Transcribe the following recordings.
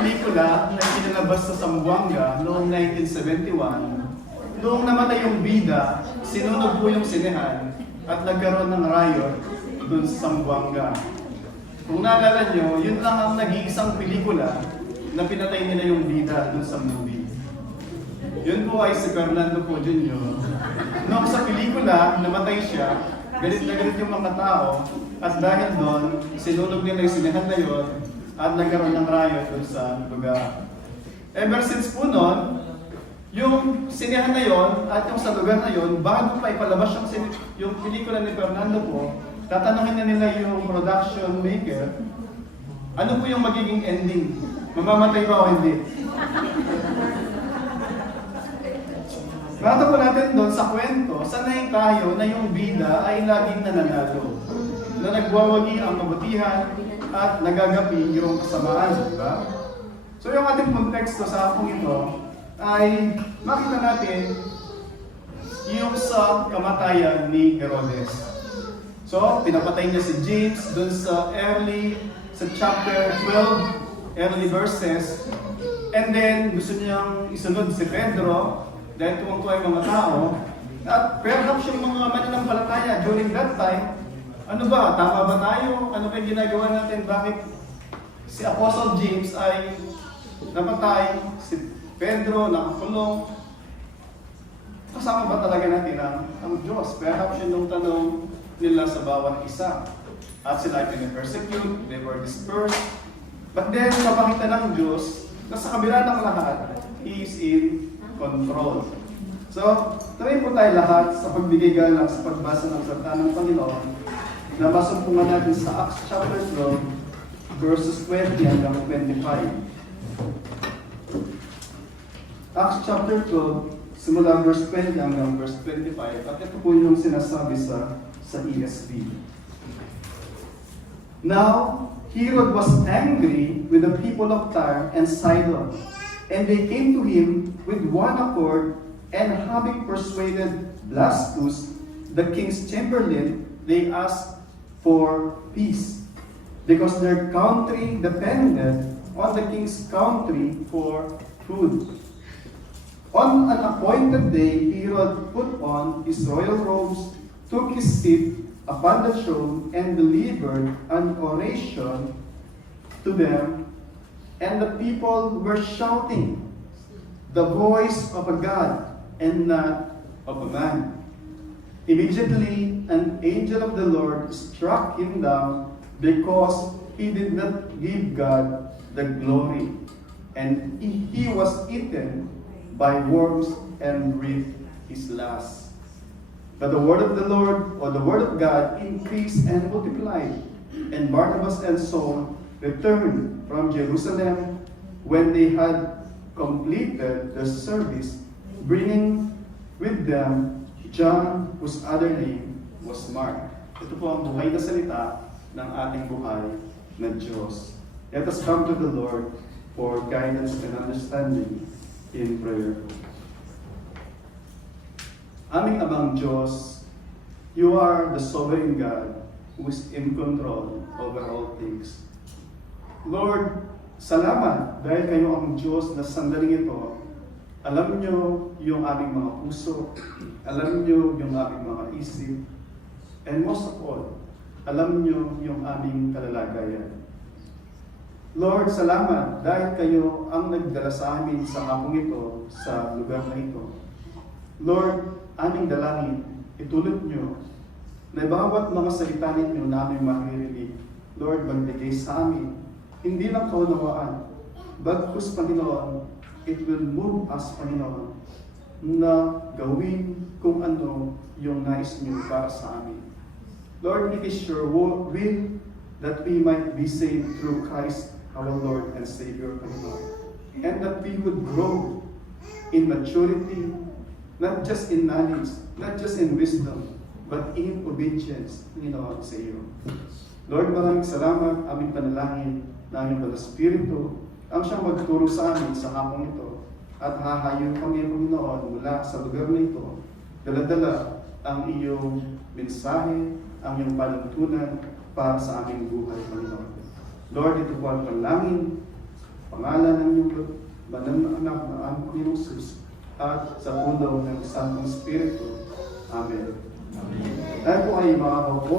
pelikula na pinalabas sa Zamboanga noong 1971. Noong namatay yung bida, sinunog po yung sinehan at nagkaroon ng riot dun sa Zamboanga. Kung naalala nyo, yun lang ang nag-iisang pelikula na pinatay nila yung bida dun sa movie. Yun po ay si Fernando po Jr. Noong sa pelikula, namatay siya, galit na galit yung mga tao, at dahil doon, sinunog nila yung sinehan na yun, at nagkaroon ng riot dun sa lugar. Ever since po noon, yung sinehan na yon at yung sa lugar na yon, bago pa ipalabas yung pelikula ni Fernando po, tatanungin na nila yung production maker, ano po yung magiging ending? Mamamatay ba o hindi? Mata po natin doon sa kwento, sanay tayo na yung bida ay laging nananalo. Na nagwawagi ang kabutihan at nagagapi yung kasamaan, di ba? So yung ating konteksto sa akong ito ay makita natin yung sa kamatayan ni Herodes. So, pinapatay niya si James doon sa chapter 12, early verses. And then, gusto niyang isunod si Pedro dahil tuwang-tuwa yung mga tao. At perhaps yung mga mananampalataya during that time, ano ba? Tama ba tayo? Ano ba yung ginagawa natin? Bakit si Apostle James ay napatay? Si Pedro nakakulong? Kasama ba talaga natin ang Diyos? Perhaps yun yung tanong nila sa bawat isa. At sila ay pinipersecute, they were dispersed. But then, kapakita ng Diyos na sa kabila ng lahat, He is in control. So, try po tayo lahat sa pagbigay galang sa pagbasa ng salita ng Panginoon. Nabasa po nga natin sa Acts chapter 12, verses 20 hanggang 25. Acts chapter 12, simula verse 20 hanggang verse 25. At ito po yung sinasabi sa ESV. Now, Herod was angry with the people of Tyre and Sidon, and they came to him with one accord, and having persuaded Blastus, the king's chamberlain, they asked for peace, because their country depended on the king's country for food. On an appointed day, Herod put on his royal robes, took his seat upon the throne, and delivered an oration to them. And the people were shouting, the voice of a God and not of a man. Immediately, an angel of the Lord struck him down because he did not give God the glory. And he was eaten by worms and breathed his last. But the word of the Lord, or the word of God, increased and multiplied. And Barnabas and Saul returned from Jerusalem when they had completed the service, bringing with them John, whose other name was Mark. Ito po ang buhay na salita ng ating buhay na Diyos. Let us come to the Lord for guidance and understanding in prayer. Aming Amang Diyos, You are the sovereign God who is in control over all things. Lord, salamat dahil kayo ang Diyos na sandaling ito. Alam niyo yung aming mga puso, alam niyo yung aming mga isip, and most of all, alam niyo yung aming kalalagayan. Lord, salamat dahil kayo ang nagdala sa amin sa hapong ito, sa lugar na ito. Lord, aming dalangin, itulot niyo na bawat mga salita ninyo na aming maririnig, Lord, magbigay sa amin, hindi lang kaunawaan, bagkus, Panginoon, it will move us, Panginoon, na gawin kung ano yung nais niyo para sa amin. Lord, it is your will that we might be saved through Christ, our Lord and Savior, Panginoon. And that we would grow in maturity, not just in knowledge, not just in wisdom, but in obedience, Panginoon, sa iyo. Lord, maraming salamat, aming panalangin na ang iyong Espiritu ang siyang magturo sa amin sa hapong ito. At hahayo kami, Panginoon, mula sa lugar na ito, dala-dala ang iyong mensahe, ang iyong panuntunan para sa aming buhay, Panginoon. Lord, ito po ang panalangin pangalan ng iyong banal na anak na aming Panginoong Jesus at sa tulong ng Santong Espiritu. Amen. Tayo po ay makakaupo.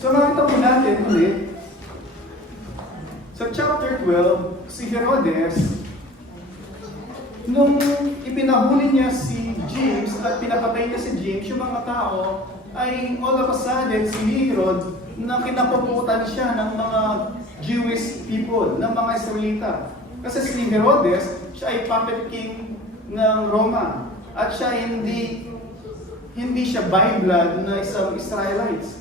So makita po natin ulit, sa chapter 12, si Herodes, nung ipinahuli niya si James at pinapatay niya si James, yung mga tao ay all of a sudden si Herod na kinapuputan siya ng mga Jewish people, ng mga Israelita. Kasi si Herodes, siya ay puppet king ng Roma. At siya hindi siya by blood na isang Israelites.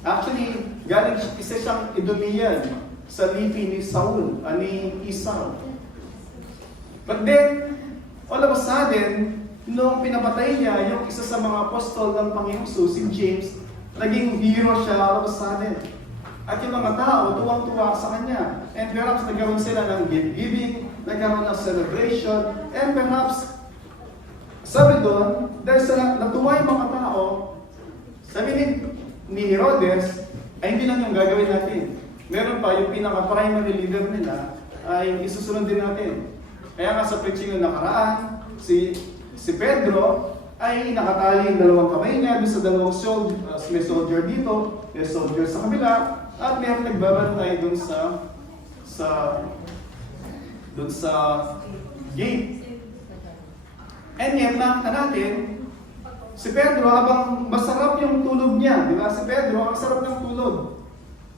Actually, galing isa siyang Edomian sa lipi ni Saul, ni Esau. But then, all of a sudden, nung pinapatay niya yung isa sa mga apostol ng Panginoong Jesus, si James, naging hero siya all of a sudden. At yung mga tao, tuwang-tuwa sa kanya. And perhaps nagkaroon sila ng gift-giving, nagkaroon ng celebration, and perhaps, sabi doon, dahil sa natuwa yung mga tao, sabi ni Herodes, ay hindi lang yung gagawin natin. Meron pa, yung pinaka-primary leader nila, ay isusunod din natin. Kaya nga sa preaching yung nakaraan, si Pedro ay nakatali yung dalawang kamay niya doon sa dalawang soldier. May soldier dito, may soldier sa kabila, at mayroong nagbabantay doon sa gate. And yet, nakita natin, si Pedro, habang masarap yung tulog niya, di ba? Si Pedro, ang sarap ng tulog.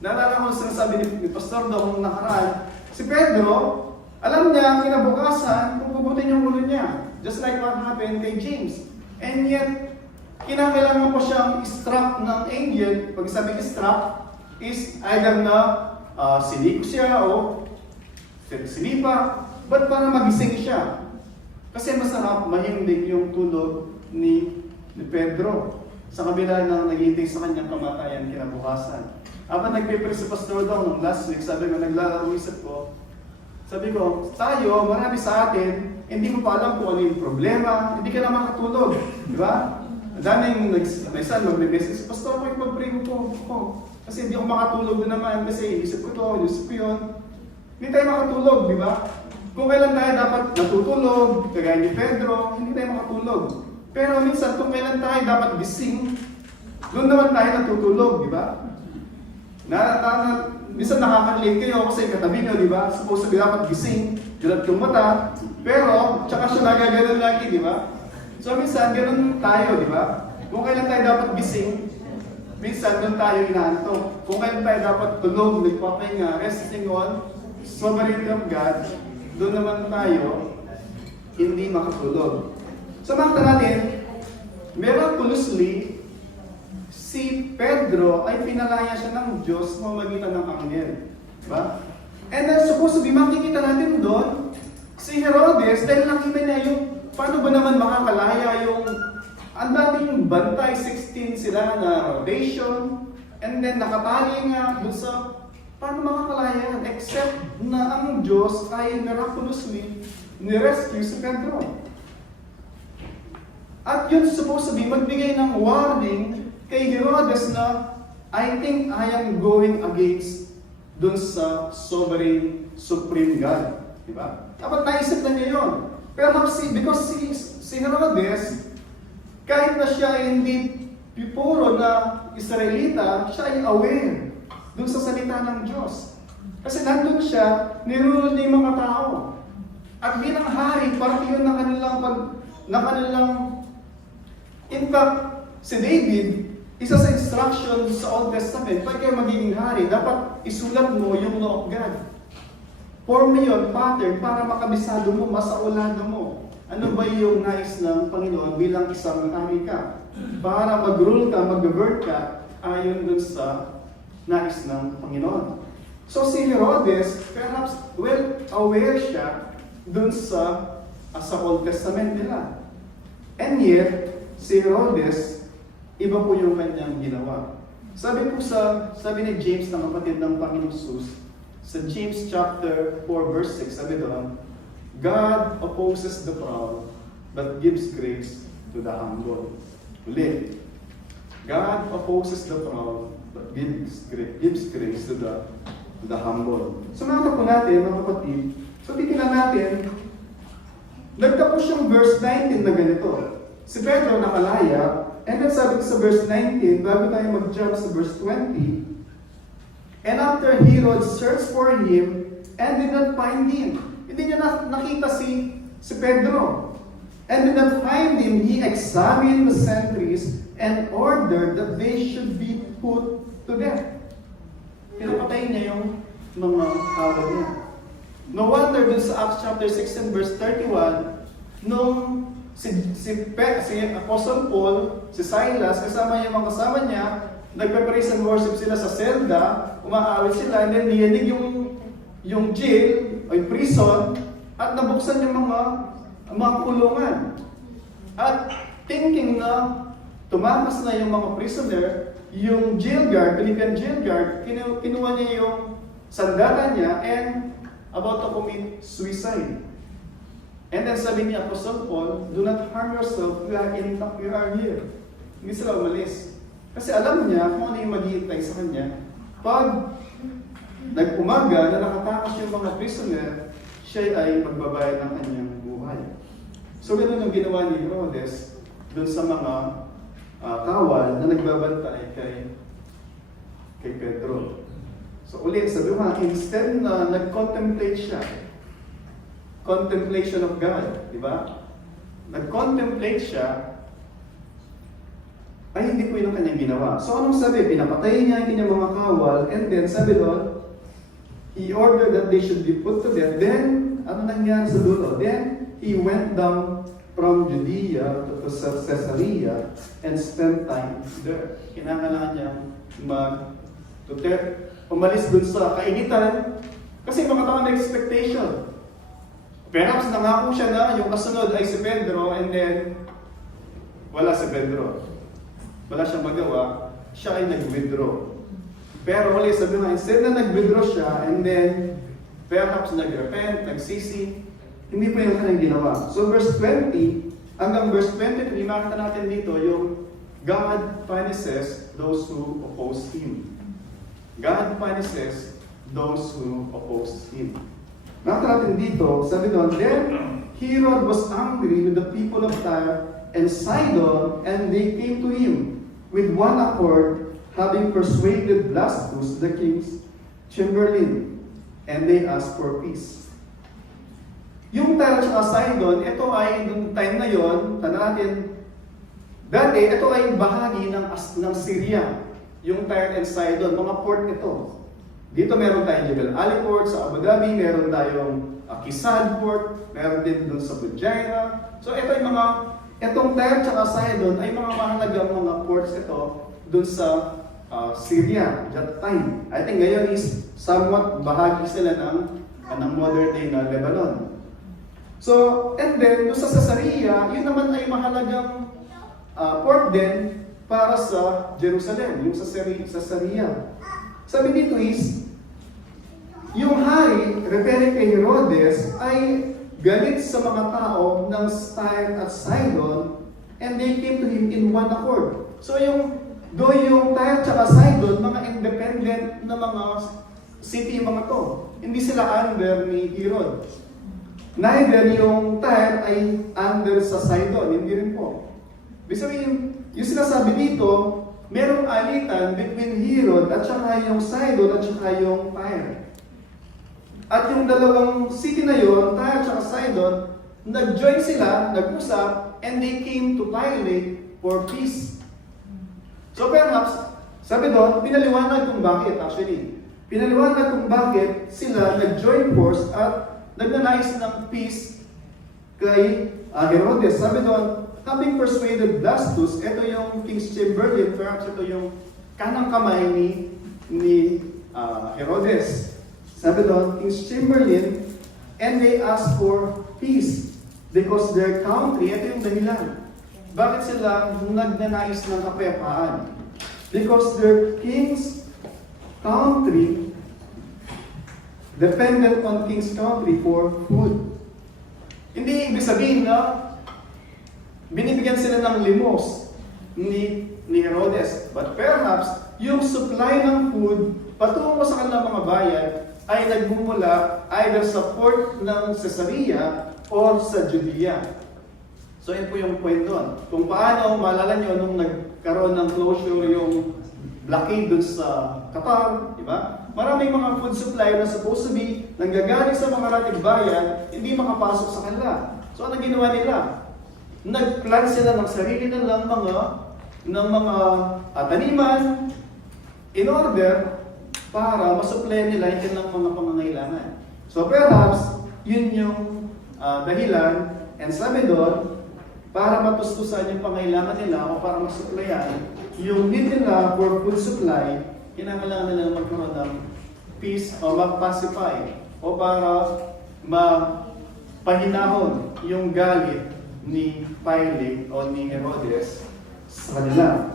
Naalala ko sinasabi ni Pastor doon nakaraan, si Pedro, alam niya, kinabukasan, pupuputin yung ulo niya. Just like what happened kay James. And yet, kinakailangan po siyang struck ng angel. Pag sabi struck, is either na sinik siya o sinipa, but para magising siya. Kasi masarap, mahimbing yung tulog ni Pedro sa kabila ng naghihintay sa kanyang kamatayan kinabukasan. Habang nagpe-pray si Pastor daw nung last week, sabi ko, naglalaro isip ko, sabi ko, tayo, marami sa atin, hindi mo pa alam kung ano yung problema, hindi ka na makatulog. Di ba? Daming nagsan, magme-message si Pastor, mag-pray mo po. Kasi hindi ako makatulog na naman, kasi isip ko to, isip ko yun. Hindi tayo makatulog, di ba? Kung kailan tayo dapat natutulog, kagaya ni Pedro, hindi tayo makatulog. Pero minsan, kung kailan tayo dapat gising, doon naman tayo natutulog, di ba? Minsan nakaka-relate kayo kasi katabi nyo, di ba? Supposed to be dapat gising, dilat yung mata, pero tsaka siya nagaganon lagi, di ba? So minsan, ganun tayo, di ba? Kung kailan tayo dapat gising, minsan doon tayo inaantok. Kung kailan tayo dapat tulog, nagpapahinga, resting on sovereignty of God, doon naman tayo hindi makatulog. So makita natin, miraculously, si Pedro ay pinalaya siya ng Diyos sa pamamagitan ng anghel. Diba? And then supposed to be, makikita natin doon, si Herodes, dahil nakita niya yung, paano ba naman makakalaya yung, ang daming bantay, 16 sila na rotation, and then nakatali nga doon sa, paano makakalaya yan? Except na ang Diyos ay miraculously nirescue si Pedro. At yun supposed to be, magbigay ng warning kay Herodes na, I think I am going against dun sa sovereign, supreme God. Diba? Dapat naisip na niya yun. Pero because si Herodes, kahit na siya ay hindi puro na Israelita, siya ay aware dun sa salita ng Diyos. Kasi nandun siya, nirunod niya yung mga tao. At bilang hari, parang yun na kanilang, in fact, si David, isa sa instruction sa Old Testament, pag kayo magiging hari, dapat isulat mo yung law of God. Form yun, pattern, para makabisado mo, masaulado mo. Ano ba yung nais ng Panginoon bilang isang hari ka? Para mag-rule ka, mag-govern ka, ayon dun sa nais ng Panginoon. So si Herodes, perhaps well aware siya dun sa Old Testament nila. And yet, si Herodes, iba po yung kanyang ginawa. Sabi ni James na kapatid ng Panginoong Jesus, sa James chapter 4 verse 6, sabi doon, God opposes the proud, but gives grace to the humble. Ulit. God opposes the proud, but gives grace to the humble. So nakita po natin, mga kapatid, so titignan natin, nagtapos yung verse 19 na ganito. Si Pedro nakalaya, and then sabi ko sa verse 19, bago tayo mag-jump sa verse 20, and after Herod searched for him, and did not find him. Hindi niya nakita si Pedro. And did not find him, he examined the sentries and ordered that they should be put to death. Pinapatay niya yung mga kawal niya. No wonder dun sa Acts chapter 16 verse 31, nung si Apostle Paul, si Silas, kasama yung mga kasama niya, nagpe-praise and worship sila sa selda, umaawit sila, and then niyanig yung jail, o yung prison, at nabuksan yung mga kulungan. At thinking na tumakas na yung mga prisoner, yung jail guard, Philippian jail guard, kinuha niya yung sandata niya and about to commit suicide. And then sabi ni Apostle Paul, do not harm yourself, we are here. Hindi sila umalis. Kasi alam niya kung ano yung maghihintay sa kanya. Pag nag-umaga na nakatakas yung mga prisoner, siya ay magbabayad ng kanyang buhay. So ganoon ang ginawa ni Herodes dun sa mga kawal na nagbabantay kay Pedro. So ulit, sabi ko, instead na nag-contemplate siya, contemplation of God, di ba? Nag-contemplate siya, ay hindi po yun ang kanyang ginawa. So anong sabi? Pinapatay niya ang kanyang mga kawal, and then sabi doon, he ordered that they should be put to death. Then, ano nangyari sa dulo? Then, he went down from Judea to Caesarea and spent time there. Kinakailangan niya umalis dun sa kainitan kasi mga tao na expectation. Perhaps nangako siya na yung kasunod ay si Pedro, and then wala si Pedro. Wala siyang magawa, siya ay nag-withdraw. Pero ulit sabi nga, instead na nag-withdraw siya, and then perhaps nag-repent, nagsisi, hindi po yung kanyang ginawa. So verse 20 hanggang verse 23, makita natin dito yung God punishes those who oppose Him. God punishes those who oppose Him. Nakita natin dito, sabi doon, then Herod was angry with the people of Tyre and Sidon, and they came to him with one accord, having persuaded Blastus, the king's chamberlain, and they asked for peace. Yung Tyre at Sidon, ito ay, nung time na yon, tanda natin, dati, ito ay bahagi ng Syria. Yung Tyre and Sidon, mga port ito. Dito meron tayong Jebel Ali Port sa Abu Dhabi, meron tayong Kisan Port, meron din doon sa Fujairah. So ito ay itong Tyre at Sidon ay mga mahalagang mga ports ito doon sa Syria that time. I think ngayon is somewhat bahagi sila ng modern day na Lebanon. So, and then, doon sa Caesarea, yun naman ay mahalagang port din para sa Jerusalem, yung sa Caesarea. Sabi dito is, yung hari, referring kay Herodes, ay galit sa mga tao ng Tyre at Sidon, and they came to him in one accord. So yung Tyre at Sidon, mga independent na mga city mga to. Hindi sila under ni Herod. Neither yung Tyre ay under sa Sidon, hindi rin po. Ibig sabihin, yung sinasabi dito, merong alitan between Herod at saka yung Sidon at saka yung Tyre. At yung dalawang city na yon, Tyre at saka Sidon, nag-join sila, nag-usap, and they came to Pilate for peace. So perhaps, sabi doon, pinaliwanag kung bakit actually. Pinaliwanag kung bakit sila nag-join force at nagnanais ng peace kay Herodes. Sabi doon, having persuaded Blastus, ito yung king's chamberlain, perhaps ito yung kanang kamay ni Herodes. Sabi doon, king's chamberlain, and they asked for peace because their country, ito yung dahilan. Bakit sila nagnanais ng kapayapaan? Because their king's country dependent on king's country for food. Hindi ibig sabihin na binibigyan sila ng limos. ni Herodes. But perhaps, yung supply ng food patungo sa kanilang mga bayan ay nagmumula either sa port ng Caesarea or sa Judea. So yun po yung point doon. Kung paano, maalala nyo, nung nagkaroon ng closure yung blockade doon sa Qatar, di ba? Maraming mga food supply na supposed to be nanggagaling sa mga rating bayan, hindi makapasok sa kanila. So ano ginawa nila? Nag-plan sila ng sarili nilang mga taniman in order para masupply nila yung kanilang mga pangangailangan. So perhaps, yun yung dahilan, and sabi doon, para matustusan yung pangailangan nila o para masupplyan yung need nila for food supply, kinakailangan nila magkaroon ng peace o mag-pacify o para mapahinahon yung galit ni Pilate o ni Herodes sa kanila.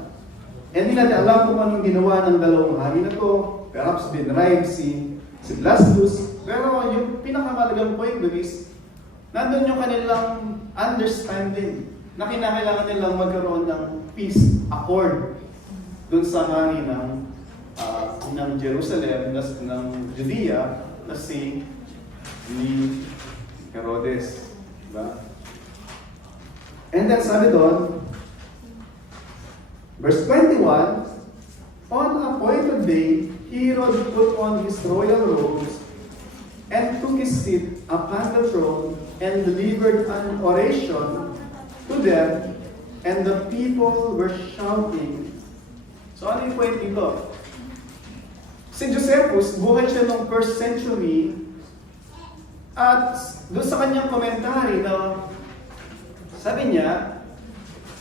And hindi natin alam kung anong ginawa ng dalawang hari na to. Perhaps binribe si Blastus. Pero yung pinakamalagang point doon is, nandun yung kanilang understanding na kinakailangan nilang magkaroon ng peace accord dun sa hari ng Jerusalem, ng Judea, na ni Herodes. Diba? And then sabi doon, verse 21, on a appointed day, Herod put on his royal robes and took his seat upon the throne and delivered an oration to them, and the people were shouting. So ano yung point dito? Si Josephus, buhay siya noong 1st century, at doon sa kanyang komentary na sabi niya,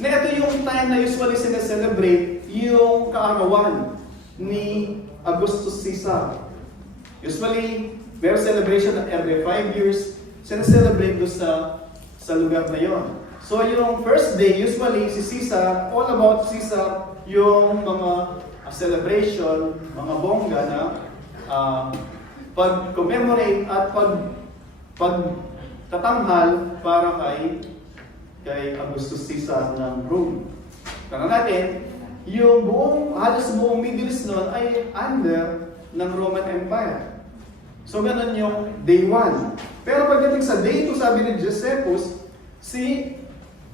na ito yung time na usually sineselebrate yung kaarawan ni Augustus Caesar. Usually, may celebration every 5 years, sineselebrate doon sa lugar na yon. So yung first day, usually si Caesar, all about Caesar, yung mga celebration, mga bongga na pag-commemorate at pag-tatanghal para kay Augustus Caesar ng Rome. Kaya natin, yung halos buong Middle East noon ay under ng Roman Empire. So ganun yung day 1. Pero pagdating sa day 2, sabi ni Josephus,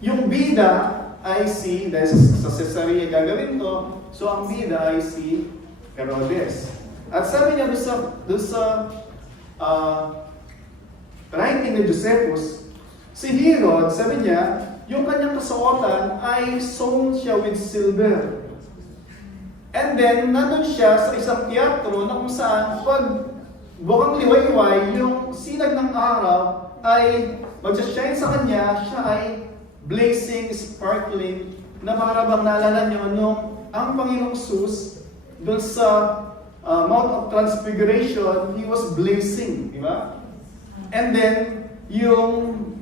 yung bida ay dahil sa Caesarea gagawin to, so ang bida ay si Herodes. At sabi niya doon sa writing ni Josephus, si Herod, sabi niya, yung kanyang kasuotan ay sewn siya with silver. And then, nandun siya sa isang teatro na kung saan pag bukang liwayway, yung sinag ng araw ay mag-shine sa kanya, siya ay blazing, sparkling, na para bang naalala nyo nung ang Panginoong Jesus doon sa Mount of Transfiguration, He was blazing, di ba? And then, yung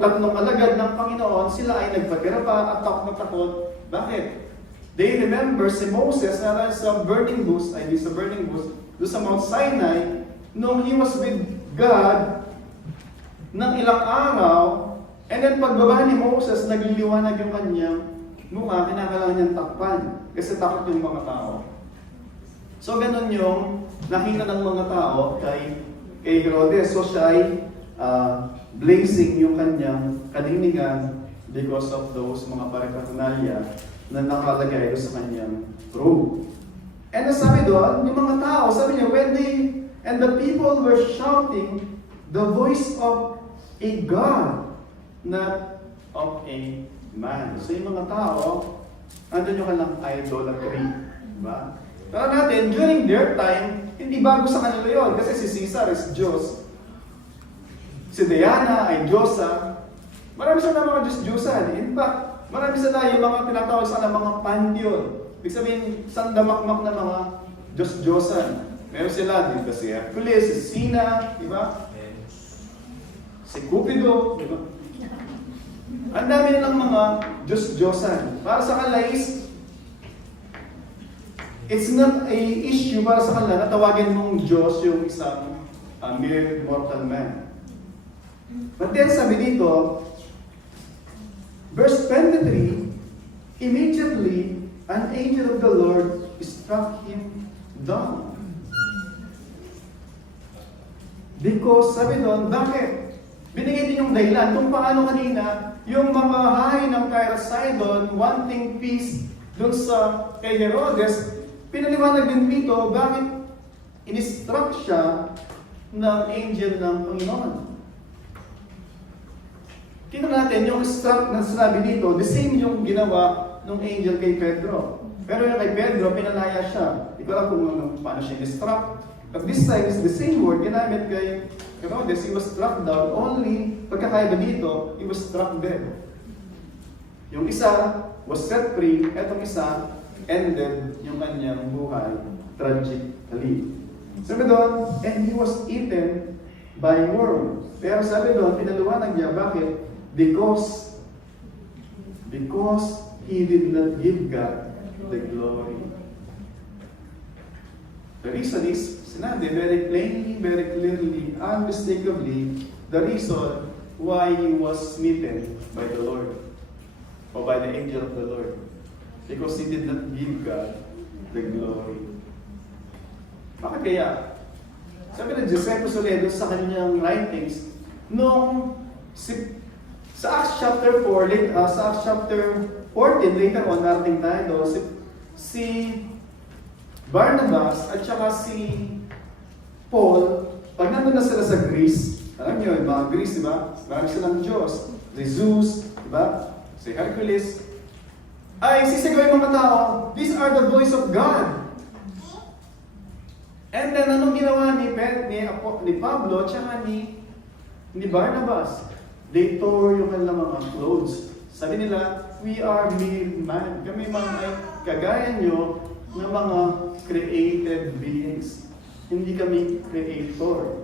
tatlong alagad ng Panginoon, sila ay nagpatira pa at takot na takot. Bakit? They remember si Moses na sa burning bush, doon sa Mount Sinai, nung he was with God ng ilang araw, and then pagbaba ni Moses, nagliliwanag yung kanyang mukha, kinakailangan niyang takpan kasi takot yung mga tao. So ganun yung nakita ng mga tao kay Herodes. So siya ay blazing yung kanyang kadingningan because of those mga paraphernalia na nakalagay sa kanyang robe. And sabi doon, yung mga tao, sabi niya, and the people were shouting the voice of a God, not of a man. So yung mga tao, andun yung kanilang idolatry. Diba? Pero natin, during their time, hindi bago sa kanila yun. Kasi si Caesar is Diyos. Si Diana ay Diyosa. Marami sila mga Diyos-Diyosan. In fact, marami sila yung mga tinatawag sa mga pantheon. Ibig sabihin, isang damakmak na mga Diyos-Diyosan. Meron sila, di ba si Hercules, si Sina, di ba? Si Cupido, di ba? Ang dami nilang mga Diyos-Diyosan. Para sa kanila it's not a issue para sa kanila na tawagin mong Diyos yung isang mere mortal man. But then sabi dito, verse 23, Immediately, an angel of the Lord struck him down. Because, sabi doon, bakit? Binigay din yung dahilan kung paano kanina, yung mga hahay ng Tyre Sidon, wanting peace doon sa kay Herodes, pinaliwanag din dito, bakit in-struck siya ng angel ng Panginoon. Kita natin, yung struck na sinabi dito, the same yung ginawa ng angel kay Pedro. Pero yung kay Pedro, pinalaya siya. Ikaw lang kung paano siya in-struck. But this time is the same word ginamit kay Herodes. He was struck down. Only, pagkakaiba dito, he was struck dead. Yung isa was set free, etong isa ended yung kanyang buhay tragically. Sabi doon, and he was eaten by worm. Pero sabi doon, pinaluwanag niya, bakit? Because he did not give God the glory. The reason is, sinabi very plainly, very clearly, unmistakably, the reason why he was smitten by the Lord, or by the angel of the Lord. Because he did not give God the glory. Bakit kaya? Sabi ng Giuseppe Soledo sa kanyang writings, sa Acts chapter 4, sa Acts chapter 14, later on, narating tayo, si Barnabas at saka si Paul, pag nandun na sila sa Greece, alam niyo, yung mga Greece, di ba? Marami silang Diyos. Si Zeus, di ba? Si Hercules. Ay, sisigaw yung mga tao, these are the voice of God. And then, anong ginawa ni Pablo at saka ni Barnabas? They tore yung kanilang mga clothes. Sabi nila, we are mere man. Kami mga ay kagaya nyo ng mga created beings. Hindi kami creator.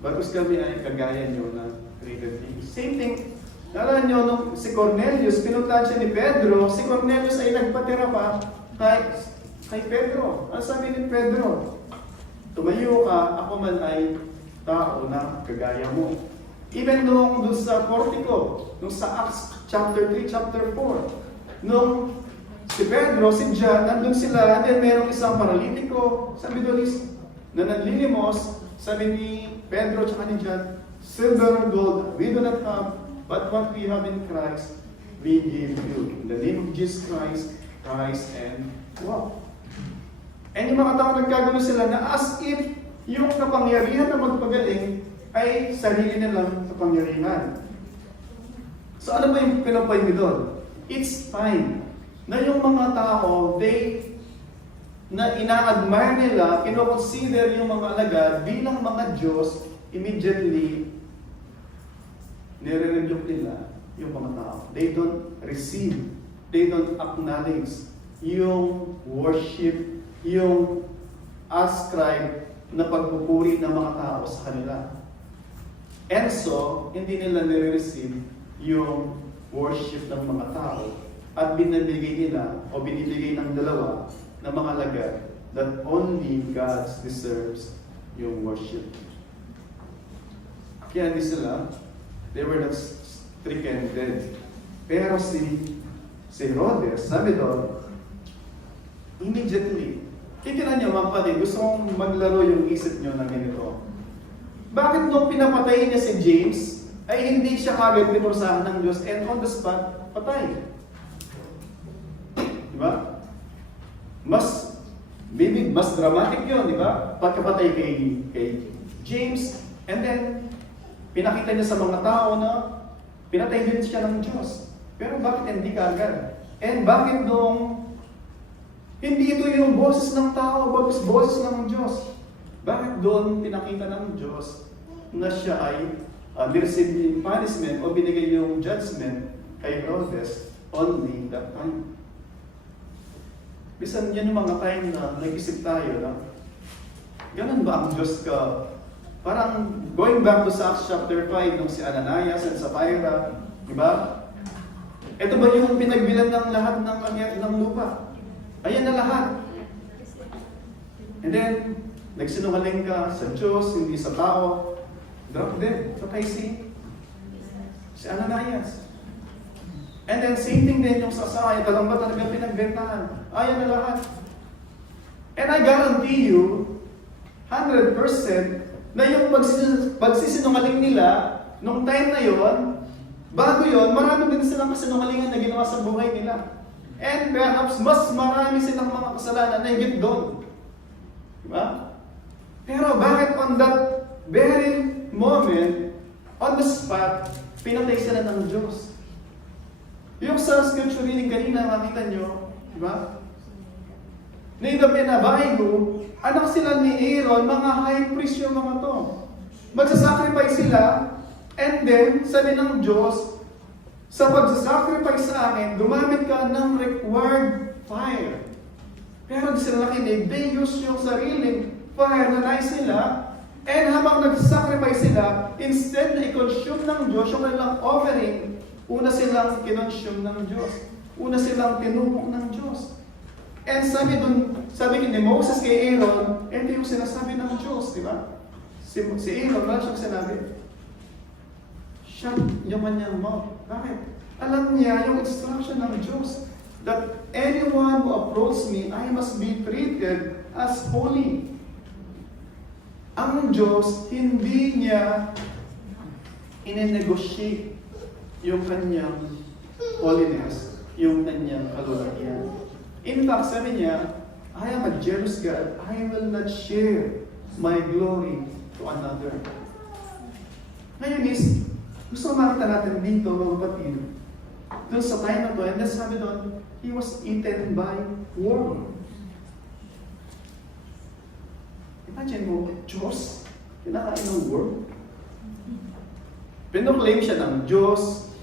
Bagus kami ay kagaya nyo na created beings. Same thing. Nalala nyo, nung si Cornelius, pinuntahan siya ni Pedro, si Cornelius ay nagpatira pa kay Pedro. Ano sabi ni Pedro? Tumayo ka, ako man ay tao na kagaya mo. Even nung doon sa portico, nung sa Acts chapter 3, chapter 4, nung si Pedro, si John, nandun sila, and then merong isang paralitiko, sabi doon is, na nanlilimos, sabi ni Pedro at ni John, silver and gold we do not have, but what we have in Christ, we give you. In the name of Jesus Christ, rise and walk. And yung mga tao nagkagano sila na as if yung kapangyarihan na magpagaling ay sarili nilang kapangyarihan. So ano ba yung pinapoint doon? It's time na yung mga tao, na ina-admire nila, kino-consider yung mga alagad bilang mga Diyos, immediately nire-rebuke nila yung mga tao. They don't receive, they don't acknowledge yung worship, yung ascribe na pagpupuri ng mga tao sa kanila. And so, hindi nila nire-receive yung worship ng mga tao at binibigay nila o binibigay ng dalawa na mga lagad that only God deserves yung worship. Kaya hindi sila, they were not stricken dead. Pero si Herodes, sabi doon, immediately, kikita niyo mga kapatid, gusto kong maglaro yung isip niyo na ganito. Bakit nung pinapatay niya si James, ay hindi siya kagad pinurusahan ng Diyos and on the spot, patay? Diba? Maybe mas dramatic yun, di ba? Pagkapatay kay James, and then, pinakita niya sa mga tao na pinatay din siya ng Diyos. Pero bakit hindi kagad? And bakit nung hindi ito yung boses ng tao, bagos boses ng Diyos? Bakit doon pinakita ng Diyos na siya ay receive yung punishment o binigay yung judgment kay Herodes only that time? Bisan yan yung mga time na nag-isip tayo na ganun ba ang Diyos ka? Parang going back to Acts chapter 5 nung si Ananias and Sapphira, di ba? Ito ba yung pinagbilan ng lahat ng lupa? Ayan na lahat. And then, nagsinungaling ka sa Diyos, hindi sa tao. Drop dead. Patay si Ananias. And then same thing din yung sa Sarah, dalang ba talaga pinagbentahan? Ayaw na lahat. And I guarantee you, 100% na yung pagsisinungaling nila nung time na yon, bago yon, marami din silang kasinungalingan na ginawa sa buhay nila. And perhaps mas marami silang mga kasalanan na higit doon. Diba? Pero bakit on that very moment, on the spot, pinatay sila ng Diyos? Yung sa scripture reading kanina, makita nyo, diba? Na pinabay mo, anak sila ni Aaron, mga high priest yung mga to. Magsasacrifice sila, and then, sabi ng Diyos, sa pagsasacrifice sa akin, gumamit ka ng required fire. Pero di sila nakinig, they use yung sariling fire na nais nila, and habang nagsasacrifice sila, instead na i-consume ng Diyos yung kanilang offering, una silang kinonsume ng Diyos. Una silang tinupok ng Diyos. And sabi ni Moses kay Aaron, ito yung sinasabi ng Diyos, di ba? Si Aaron, wala siyang sinabi. Shut yung kanyang mouth. Bakit? Alam niya yung instruction ng Diyos that anyone who approaches me, I must be treated as holy. Ang Diyos, hindi niya ine-negotiate yung kanyang holiness, yung kanyang kalulagyan. In fact, sabi niya, I am a jealous God. I will not share my glory to another. Ngayon is, gusto makita natin dito, mga kapatid, doon sa time na to, and then sabi doon, he was eaten by worm. Imagine mo, Diyos, kinakain ng worm. Pinoclaim siya ng Diyos,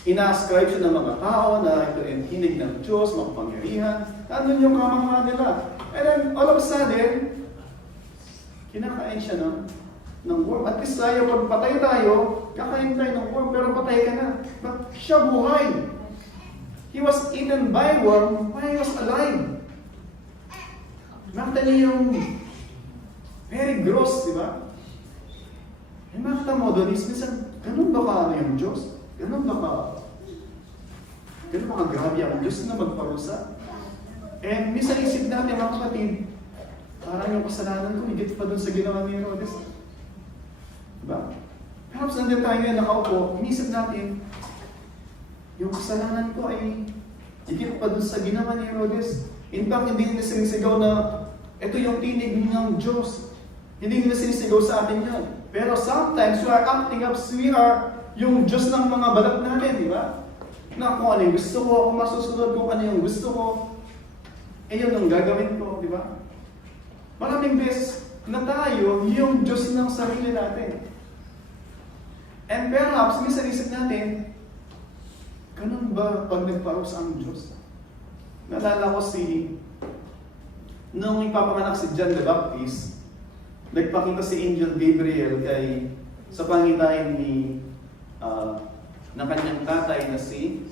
ina-ascribe siya ng mga tao na ito yung hinig ng Diyos, makapangyarihan. Ano yung kamangha nila? And then, all of a sudden, kinakain siya ng worm. At least tayo, pag patay tayo, kakain tayo ng worm, pero patay ka na. But siya buhay. He was eaten by worm while he was alive. Nakita niyo yung very gross, di ba? Eh, makita mo doon is, minsan, ganun ba ka yung Diyos? Ganun ba grabe ang Diyos na magparusa? And minsan isip natin, mga kapatid, parang yung kasalanan ko, higit pa doon sa ginawa ni Herodes. Diba? Perhaps nandun tayo ngayon nakaupo, inisip natin, yung kasalanan ko ay higit pa doon sa ginawa ni Herodes. In fact, hindi nila sinisigaw na ito yung tinig ng Diyos. Hindi nila sinisigaw sa atin yan. Pero sometimes we are acting up, we are yung Diyos ng mga balat natin, di ba? Na kung ano yung gusto ko, kung masusunod kung ano yung gusto ko, eh yun ang gagawin ko, di ba? Maraming beses na tayo yung Diyos ng sarili natin. And perhaps, minsan isip natin, ganun ba pag nagparos ang Diyos? Naalala ko nung ipapanganak si John the Baptist, nagpakita si Angel Gabriel sa pangitain ng kanyang tatay na si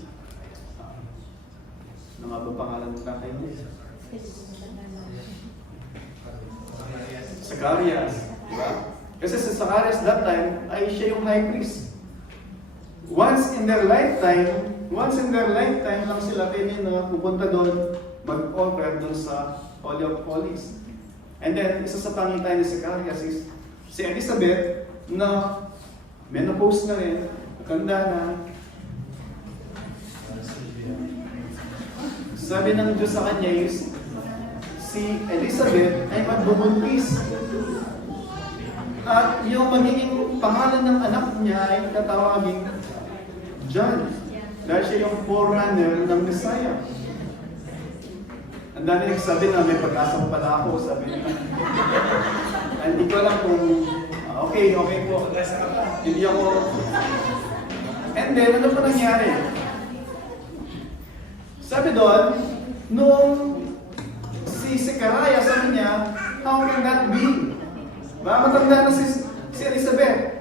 ano nga ba pangalan ng tatay niya? Zacarias, diba? Kasi si Zacarias that time ay siya yung high priest. Once in their lifetime lang sila pwede na pupunta doon, mag-offer doon sa Holy of Holies. And then, isa sa pangitain ni Zacarias is si Elizabeth na menopause na rin, maganda na. Sabi ng Diyos sa kanya is, si Elizabeth ay magbubuntis. At yung magiging pangalan ng anak niya ay tatawagin John. Dahil siya yung forerunner ng Messiah. Ang dami nagsabi na may pag-asang pala ako, sabi niya. Hindi ko alam kung okay po. Hindi ako. And then, ano pa nangyari? Sabi doon, nung si Zacarias, sabi niya, how can that be? Matanda na si Elizabeth.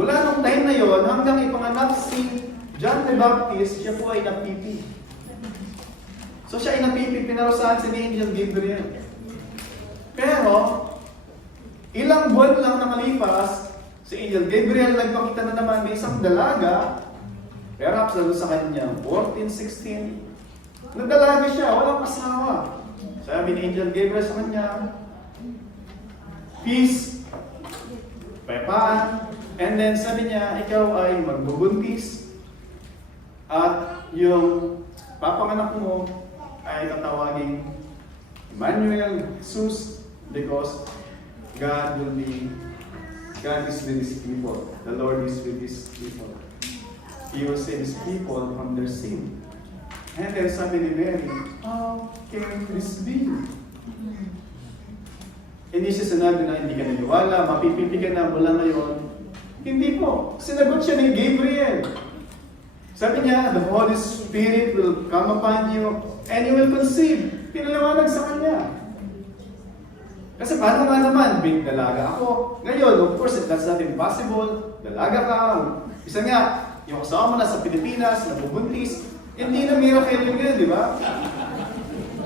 Wala nung time na yon, hanggang ipanganak si John the Baptist, siya po ay napipi. So siya ay napipi, pinarusahan si Angel Gabriel. Pero, ilang buwan lang nakalipas, si Angel Gabriel nagpakita na naman may isang dalaga Perhaps ano sa kanya, 14, 16. Nagdalaga siya, walang asawa. Sabi ni Angel Gabriel sa kanya, peace, payapaan, and then sabi niya, ikaw ay magbubuntis, at yung papanganak mo ay tatawagin Emmanuel, Jesus, because God is with His people. The Lord is with His people. He will save His people from their sin. And then sabi ni Mary, how can this be? Hindi siya sinabi na hindi ka naniwala, mapipipi ka na mula ngayon. Hindi po. Sinagot siya ni Gabriel. Sabi niya, the Holy Spirit will come upon you and you will conceive. Pinaliwanag sa kanya. Kasi paano nga naman, big dalaga ako. Ngayon, of course, that's not impossible. Dalaga ka. Isa nga, yung asawa mo na sa Pilipinas, nabubuntis, hindi na miracle yun ganyan, di ba?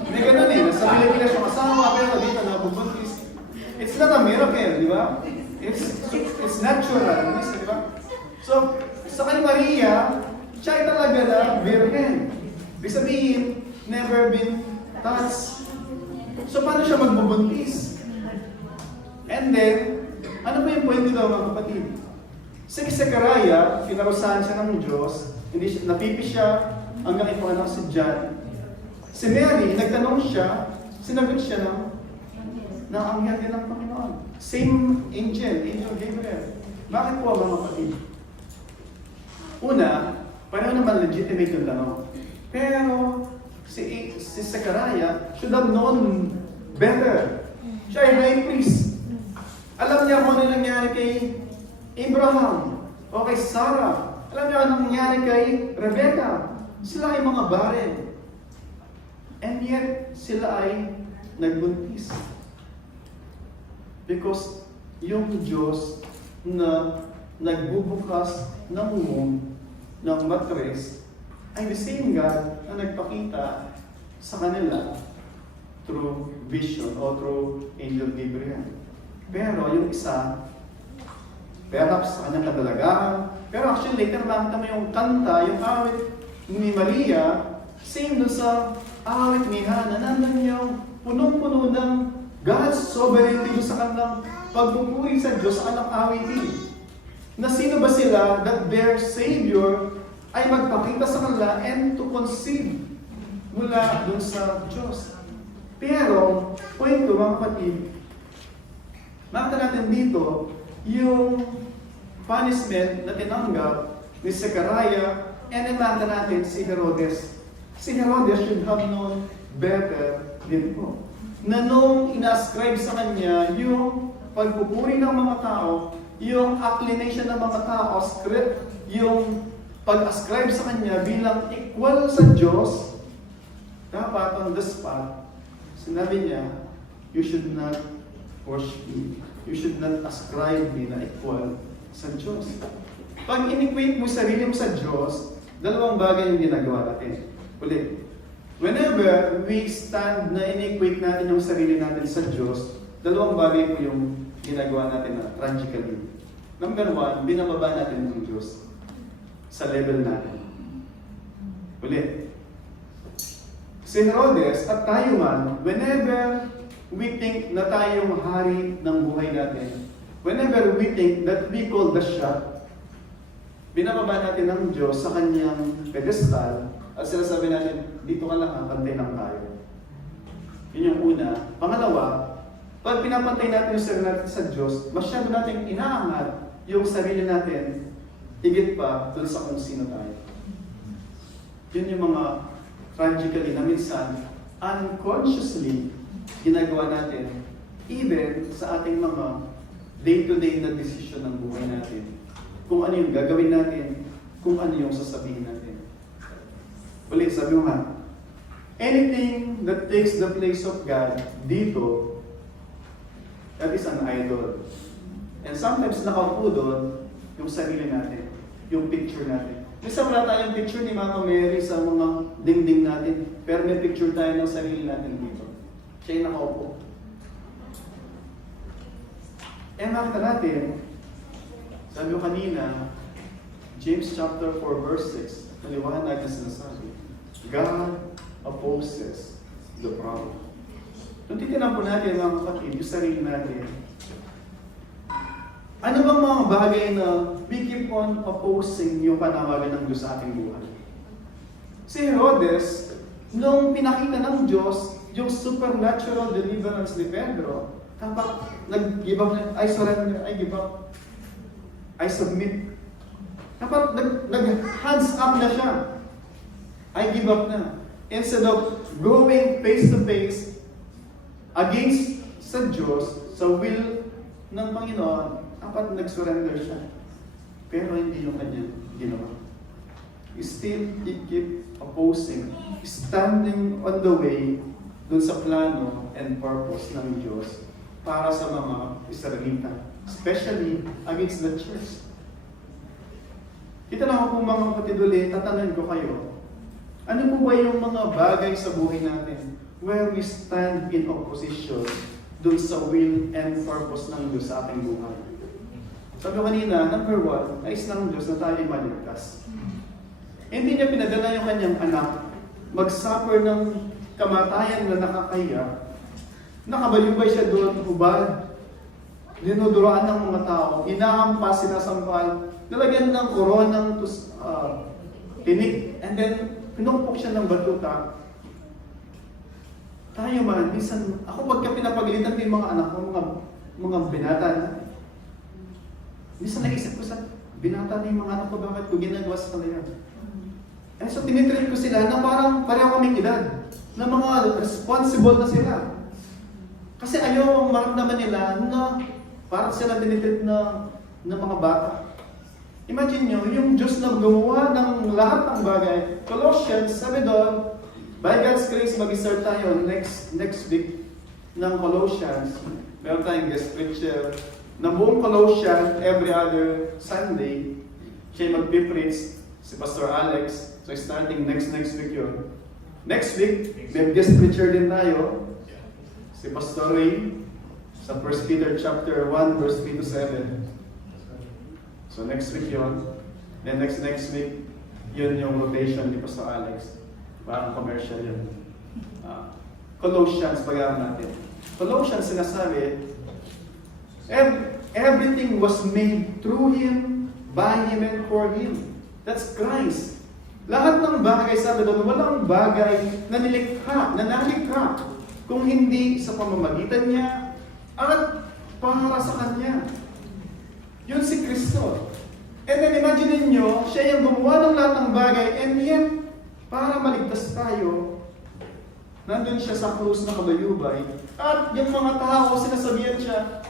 Hindi ganun eh. Nasa Pilipinas yung asawa, pero dito nabubuntis. It's not a miracle, di ba? It's natural, di ba? So, sa kay Maria, siya ay talaga na virgin. Ibig sabihin, never been touched. So, paano siya magbubuntis? And then, ano ba yung point nito mga kapatid? Si Zechariah, pinarusahan siya ng Diyos, hindi siya, napipi siya hanggang ipanganak si John. Si Mary, nagtanong siya, sinagot siya ng anghel din ng Panginoon. Same angel, Angel Gabriel. Bakit po mga kapatid? Una, pareho naman legitimate yung tanong. Pero, si Zechariah should have known better. Siya ay high priest. Alam niya kung ano nangyari kay Abraham o kay Sarah. Alam niya anong nangyari kay Rebecca. Sila ay mga barren. And yet, sila ay nagbuntis. Because yung Diyos na nagbubukas ng womb, ng matres, ay the same God na nagpakita sa kanila through vision o through Angel Gabriel. Pero yung isa, perhaps sa kanyang kadalagaan, pero actually later makita mo yung kanta, yung awit ni Maria, same doon sa awit ni Hannah, nandun yung punong-puno ng God's sovereignty sa kanilang pagpupuri sa Diyos sa kanilang awitin. Na sino ba sila that their Savior ay magpakita sa kanila and to conceive mula dun sa Diyos. Pero, point ko mga kapatid, makita natin dito yung punishment na tinanggap ni Zechariah and makita natin si Herodes. Si Herodes should have known better din po. Na nung ina-ascribe sa kanya yung pagpupuri ng mga tao, yung acclamation ng mga tao, yung pag-ascribe sa kanya bilang equal sa Diyos, dapat on the spot, sinabi niya, you should not worship me. You should not ascribe me na equal sa Diyos. Pag in-equate mo sarili mo sa Diyos, dalawang bagay yung ginagawa natin. Ulit, whenever we stand na in-equate natin yung sarili natin sa Diyos, dalawang bagay po yung ginagawa natin na tragically. Number one, binababa natin ng Diyos sa level natin. Ulit. Si Herodes at tayo man, whenever we think na tayo yung hari ng buhay natin, whenever we think that we call the shot, binababa natin ng Diyos sa kanyang pedestal at sinasabi natin, dito ka lang, pantay lang tayo. Yun yung una. Pangalawa, pag pinapantay natin yung sarili natin sa Diyos, masyado natin inaangat yung sarili natin higit pa dun sa kung sino tayo. Yun yung mga tragically na minsan, unconsciously, ginagawa natin, even sa ating mga day-to-day na decision ng buhay natin. Kung ano yung gagawin natin, kung ano yung sasabihin natin. Ulit, sabi mo nga, anything that takes the place of God dito, that is an idol. And sometimes nakaupo doon yung sarili natin, yung picture natin. Minsan wala tayong picture ni Mama Mary sa mga dingding natin, pero may picture tayo ng sarili natin dito. Siya yung nakaupo. Eh makita natin, sabi ko kanina, James chapter 4 verse 6, maliwanag na sinasabi. God opposes the proud. Kung titinan po natin mga kapatid, yung sarili natin, ano bang mga bagay na we keep on opposing yung panawagan ng Diyos sa ating buhay? Si Herodes, nung pinakita ng Diyos yung supernatural deliverance ni Pedro, dapat nag-give up na, I surrender, I give up, I submit. Dapat nag-hands up na siya. I give up na. Instead of going face to face against sa Diyos, sa will ng Panginoon, dapat nag-surrender siya. Pero hindi yung kanya ginawa. Still, he keep opposing, standing on the way dun sa plano and purpose ng Diyos para sa mga Israelita, especially against the church. Kita lang ako mga kapatid ulit, tatanungin ko kayo, ano po ba yung mga bagay sa buhay natin where we stand in opposition dun sa will and purpose ng Diyos sa ating buhay? Sabi ko kanina, number 1, nais ng Diyos na tayo maligtas. Hindi niya pinadala yung kanyang anak mag-suffer ng kamatayan na nakakahiya. Nakabayubay siya doon, hubad, dinuduraan ng mga tao, inahampas, sinasampal, nalagyan ng koronang tinik, and then pinukpok siya ng batuta. Tayo man, minsan, ako pagka pinapagalitan ko yung mga anak ko, mga binata na, minsan naisip ko sa binata na yung mga anak ko, bakit ko ginagawa sa kanila? And so tinitreat ko sila na parang pareho kaming edad, na mga responsible na sila. Kasi ayaw maramdaman nila na parang sila tinitreat na mga bata. Imagine nyo, yung Diyos na gumawa ng lahat ng bagay. Colossians, sabi doon, by God's grace, mag-start tayo next week ng Colossians. Meron tayong guest preacher na buong Colossians every other Sunday. Siya mag-preach, si Pastor Alex. So starting next week yun. Next week, may guest preacher din tayo. Si Pastor Ray sa 1 Peter chapter 1, verse 3 to 7. So next week yun. Then next week, yun yung rotation ni Pastor Alex. Parang commercial yun. Colossians, pag-aaral natin. Colossians, sinasabi, everything was made through Him, by Him, and for Him. That's Christ. Lahat ng bagay, sabi doon, walang bagay na nilikha, na nalikha, kung hindi sa pamamagitan niya at para sa Kanya. Yun si Kristo. And then imagine niyo, siya yung gumawa ng lahat ng bagay, and yet, para maligtas tayo, nandun siya sa krus na kabayubay, at yung mga tao, sinasabihan siya,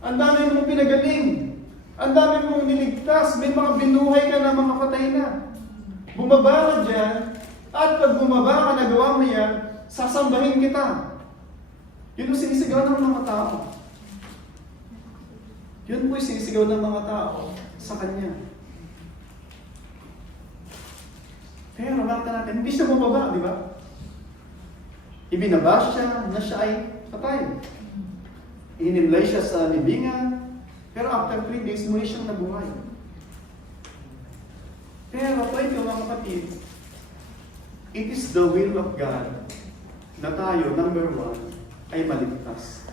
ang dami mong pinagaling, ang dami mong niligtas, may mga binuhay ka na mga patay na. Bumaba ka dyan, at pag bumaba ka, nagawa mo yan, sasambahin kita. Yun ang sinisigaw ng mga tao. Yun po yung sinisigaw ng mga tao sa Kanya. Pero nakita natin, hindi siya bumaba, di ba? Ibinaba siya na siya ay patay. Inimlay siya sa libingan, pero after 3 days, muli siyang nabuhay. Pero ito mga kapatid, it is the will of God na tayo, number 1, ay maligtas.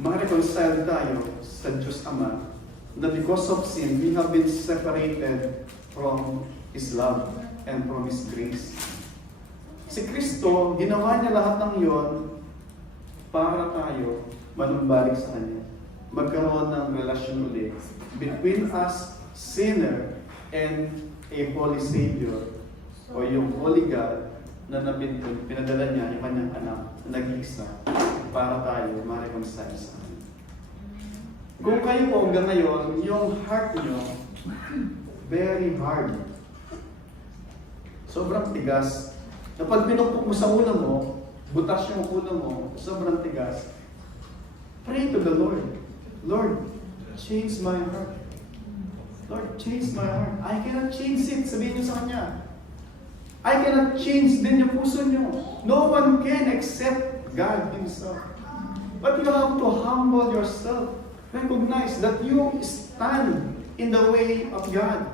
Ma-reconcile tayo sa Diyos Ama na because of sin, we have been separated from His love and from His grace. Si Kristo, ginawa niya lahat ng yon para tayo manumbalik sa Kanya. Magkaroon ng relasyon ulit between us, sinner, and a holy Savior, o yung Holy God na pinadala niya yung kanyang anak na nag-iisa para tayo ma-reconcile sa Kanya. Kung kayo po hanggang ngayon, yung heart niyo, very hard. Sobrang tigas. Na pag pinupok mo sa ulo mo, butas yung ulo mo, sobrang tigas. Pray to the Lord. Lord, change my heart. Lord, change my heart. I cannot change it. Sabihin niyo sa Kanya. I cannot change din yung puso niyo. No one can except God Himself. But you have to humble yourself. Recognize that you stand in the way of God.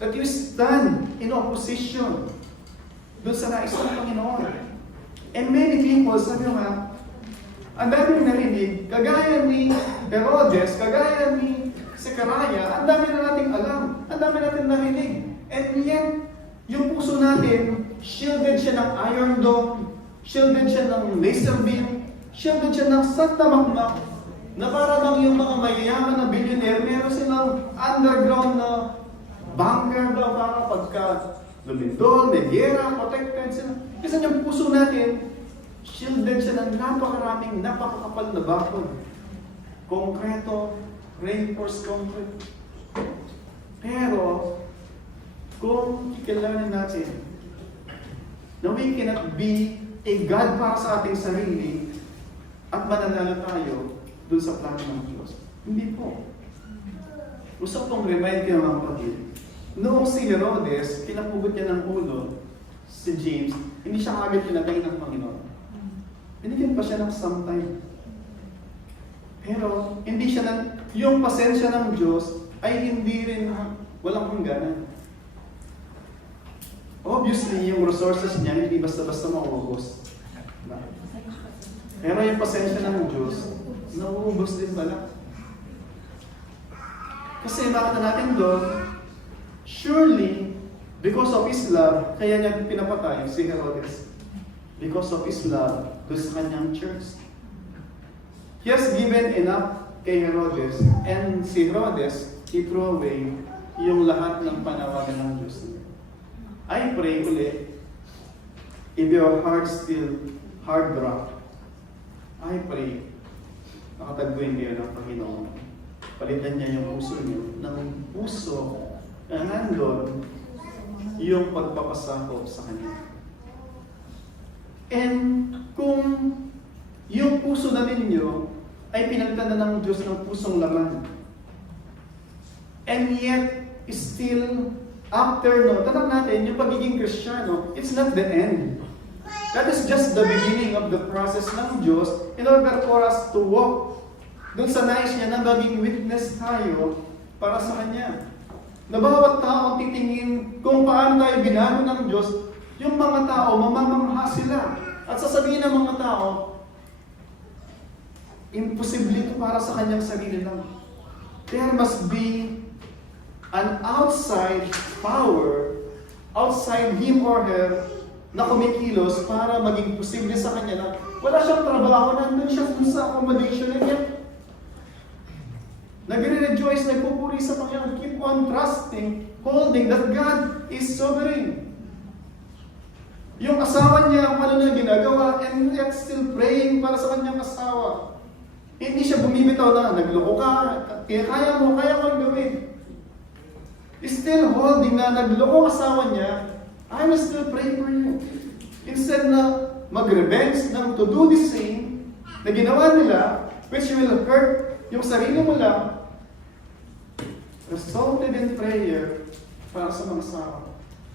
that you stand in opposition doon sa nais ng Panginoon. And many people, sabi nga, ang daming narinig, kagaya ni Herodes, kagaya ni Zechariah, ang dami na nating alam, ang dami natin narinig. And yet, yung puso natin, shielded siya ng Iron Dome, shielded siya ng laser beam, shielded siya ng Santa Magna, na para lang yung mga mayayaman na billionaire, meron silang underground na bunker daw para pagka lumindol, may gera, protected sila. Kasi yung puso natin, shielded siya ng napakaraming, napakakapal na bakod. Konkreto, reinforced concrete. Pero, kung kikilalanin natin na we cannot be a God para sa ating sarili at mananalo tayo dun sa plano ng Diyos. Hindi po. Gusto kong remind kayo mga kapatid, noong si Herodes, kinapugot niya ng ulo, si James, hindi siya agad pinatay ng Panginoon. Binigyan pa siya ng sometime. Pero, hindi siya yung pasensya ng Diyos ay hindi rin walang hangganan. Obviously, yung resources niya hindi basta-basta mauubos. Pero yung pasensya ng Diyos, nauubos din pala. Kasi makita natin doon, surely, because of His love, kaya niya pinapatay si Herodes. Because of His love, doon sa kanyang church. He has given enough kay Herodes, and si Herodes, he threw away yung lahat ng panawagan ng Diyos. I pray ulit, if your heart still hard rock, I pray, nakatagpuin kayo ng Panginoon. Palitan niya yung puso niyo ng puso na nandun yung pagpapasakop sa Kanya. And kung yung puso na ninyo ay pinagtanda ng Diyos ng pusong laman, and yet, still, after, tanong natin, yung pagiging Kristiyano, it's not the end. That is just the beginning of the process ng Diyos in order for us to walk doon sa nais niya na maging witness tayo para sa Kanya. Na bawat tao ang titingin kung paano tayo binago ng Diyos, yung mga tao, mamamangha sila. At sasabihin ng mga tao, imposible ito para sa kanyang sarili lang. There must be an outside power, outside him or her, na kumikilos para maging posible sa kanya na wala siyang trabaho, nandun siya sa accommodation niya. Nagre-rejoice, nagpupuri sa Panginoon, keep on trusting, holding that God is sovereign. Yung asawa niya, kung ano na ginagawa, and yet still praying para sa kanyang asawa. Hindi siya bumibitaw na, nagloko ka, kaya mo gawin. Still holding na nagloko asawa niya, I will still pray for you. Instead na mag-revenge ng to do the same na ginawa nila, which will hurt yung sarili mo lang, resulted in prayer para sa mga asawa.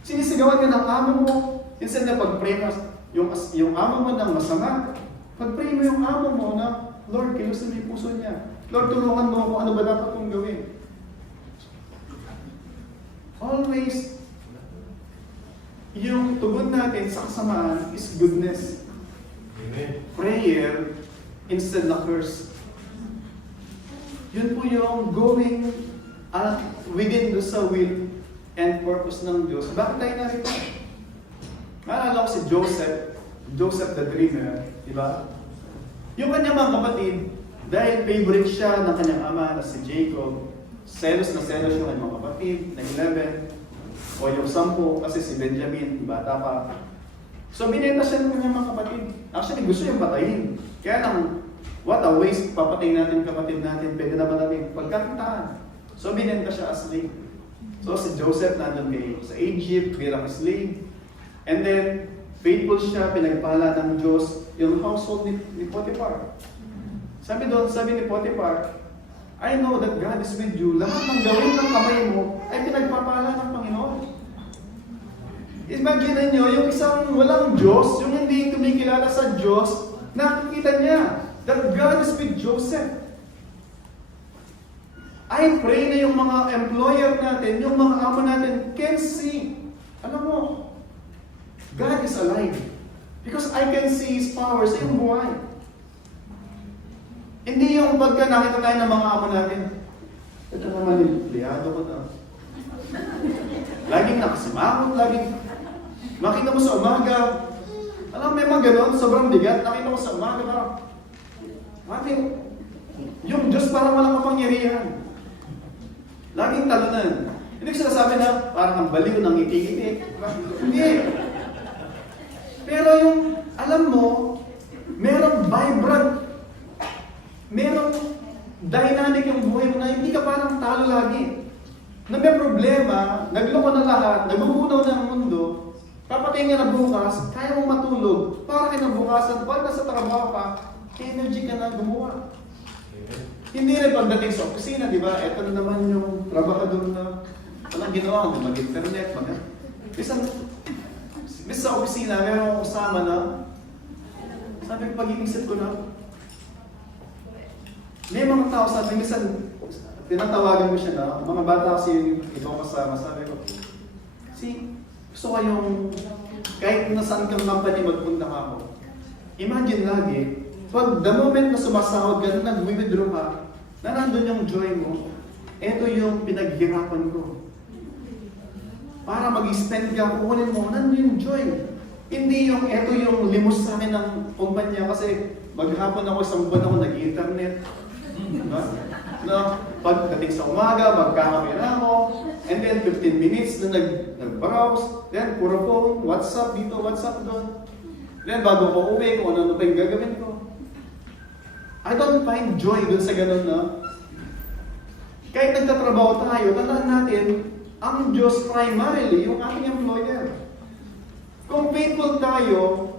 Sinisigawan ka ng amo mo, instead na pag-pray ka yung amo mo ng masama, pag-pray mo yung amo mo na, Lord, kilusin mo yung puso niya. Lord, tulungan mo kung ano ba dapat kong gawin. Always, yung tugon natin sa kasamaan is goodness. Amen. Prayer instead na curse. Yun po yung going within sa will and purpose ng Diyos. Bakit tayo narito? Naalala ko si Joseph the Dreamer, di ba? Yung kanyang mga kapatid, dahil favorite siya ng kanyang ama na si Jacob, selos na selos yung kanyang mga kapatid, na 11, o yung 10, kasi si Benjamin, bata pa. So binenta siya ng kanyang mga kapatid. Actually, gusto yung patayin. Kaya lang, what a waste, papatayin natin kapatid natin, pwede naman natin pagkakitaan. So binenta siya as slave. So si Joseph nandun sa Egypt, bilang slave. And then, faithful siya, pinagpala ng Diyos, yung household ni Potiphar. Sabi ni Potiphar, I know that God is with you. Lahat ng gawin ng kamay mo ay pinagpapala ng Panginoon. Imagine nyo, yung isang walang Diyos, yung hindi kumikilala sa Diyos, nakikita niya that God is with Joseph. I pray na yung mga employer natin, yung mga amo natin can see. Alam mo, God is alive. Because I can see His power sa iyong buhay. Hindi yung pagka nakita tayo ng mga amo natin, ito naman yung empleyado ko na. Laging nakasimangot, laging makita mo sa umaga. Alam mo, may mga ganon, sobrang bigat. Nakita mo sa umaga, parang, yung Diyos parang walang kapangyarihan. Laging talunan. Hindi ko sinasabi na parang ang baliw ng ngiti-ngiti. Hindi. Pero yung, alam mo, merong vibrant, merong dynamic yung buhay mo na hindi ka parang talo lagi. Na may problema, nagloko na lahat, nagugunaw na ang mundo, papatayin ka na bukas, kaya mong matulog, para kinabukasan, pag nasa trabaho ka, energy ka na gumawa. Hindi rin pagdating sa opisina, di ba? Ito na naman yung trabahador na walang ginawa, mag-internet, Bisan sa opisina, meron akong kasama na, sabi ko, pag-iisip ko na, may mga tao sabi, minsan, tinatawagan mo siya na, mga bata kasi yung ibang kasama, sabi ko, gusto ko yung, kahit nasaan kang company magpunta ka ako, imagine lagi, pag the moment na sumasahod ka, nag-withdraw ka, na nandun yung joy mo, eto yung pinaghirapan ko. Para mag-spend ka, kukunin mo, nandun yung joy. Hindi yung, eto yung limos sa akin ng kumpanya kasi maghapon ako, isang buwan ako nag-internet. Diba? Na, pagdating sa umaga, magkakape na ako, and then 15 minutes na nag-browse, then puro phone, WhatsApp dito, WhatsApp doon. Then bago ko uwi, kung ano pa yung gagawin ko. I don't find joy dun sa ganun na kahit nagtatrabaho tayo, tandaan natin, ang Diyos primarily, yung ating employer. Kung faithful tayo,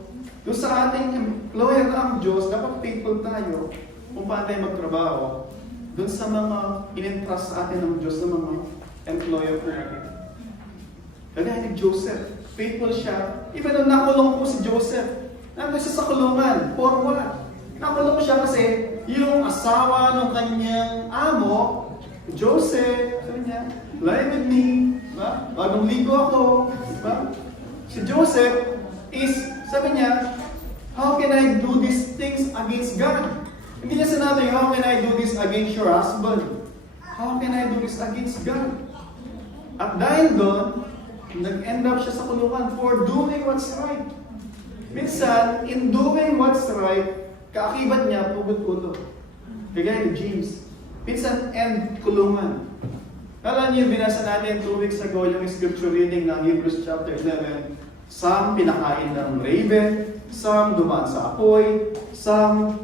dun sa ating employer na ang Diyos, dapat faithful tayo kung paano tayo magtrabaho dun sa mga in-entrust sa atin ng Diyos ng mga employer po natin. Kagaya ni Joseph, faithful siya. Even nung nakulong po si Joseph, nandun siya sa kulungan, for what? Nakulong siya kasi yung asawa ng kanyang amo, Joseph, sabi niya, lie with me, diba? Bagong ligo ako, diba? Si Joseph is, sabi niya, how can I do these things against God? Hindi niya sinabi, how can I do this against your husband? How can I do this against God? At dahil doon, nag-end up siya sa kulungan for doing what's right. Minsan, in doing what's right, kaakibat niya, pugot-puto. Kagaya ni James. Minsan, end kulungan. Kala niyo, binasa natin 2 weeks ago yung scripture reading ng Hebrews chapter 11. Some pinakain ng raven, some dumaan sa apoy, some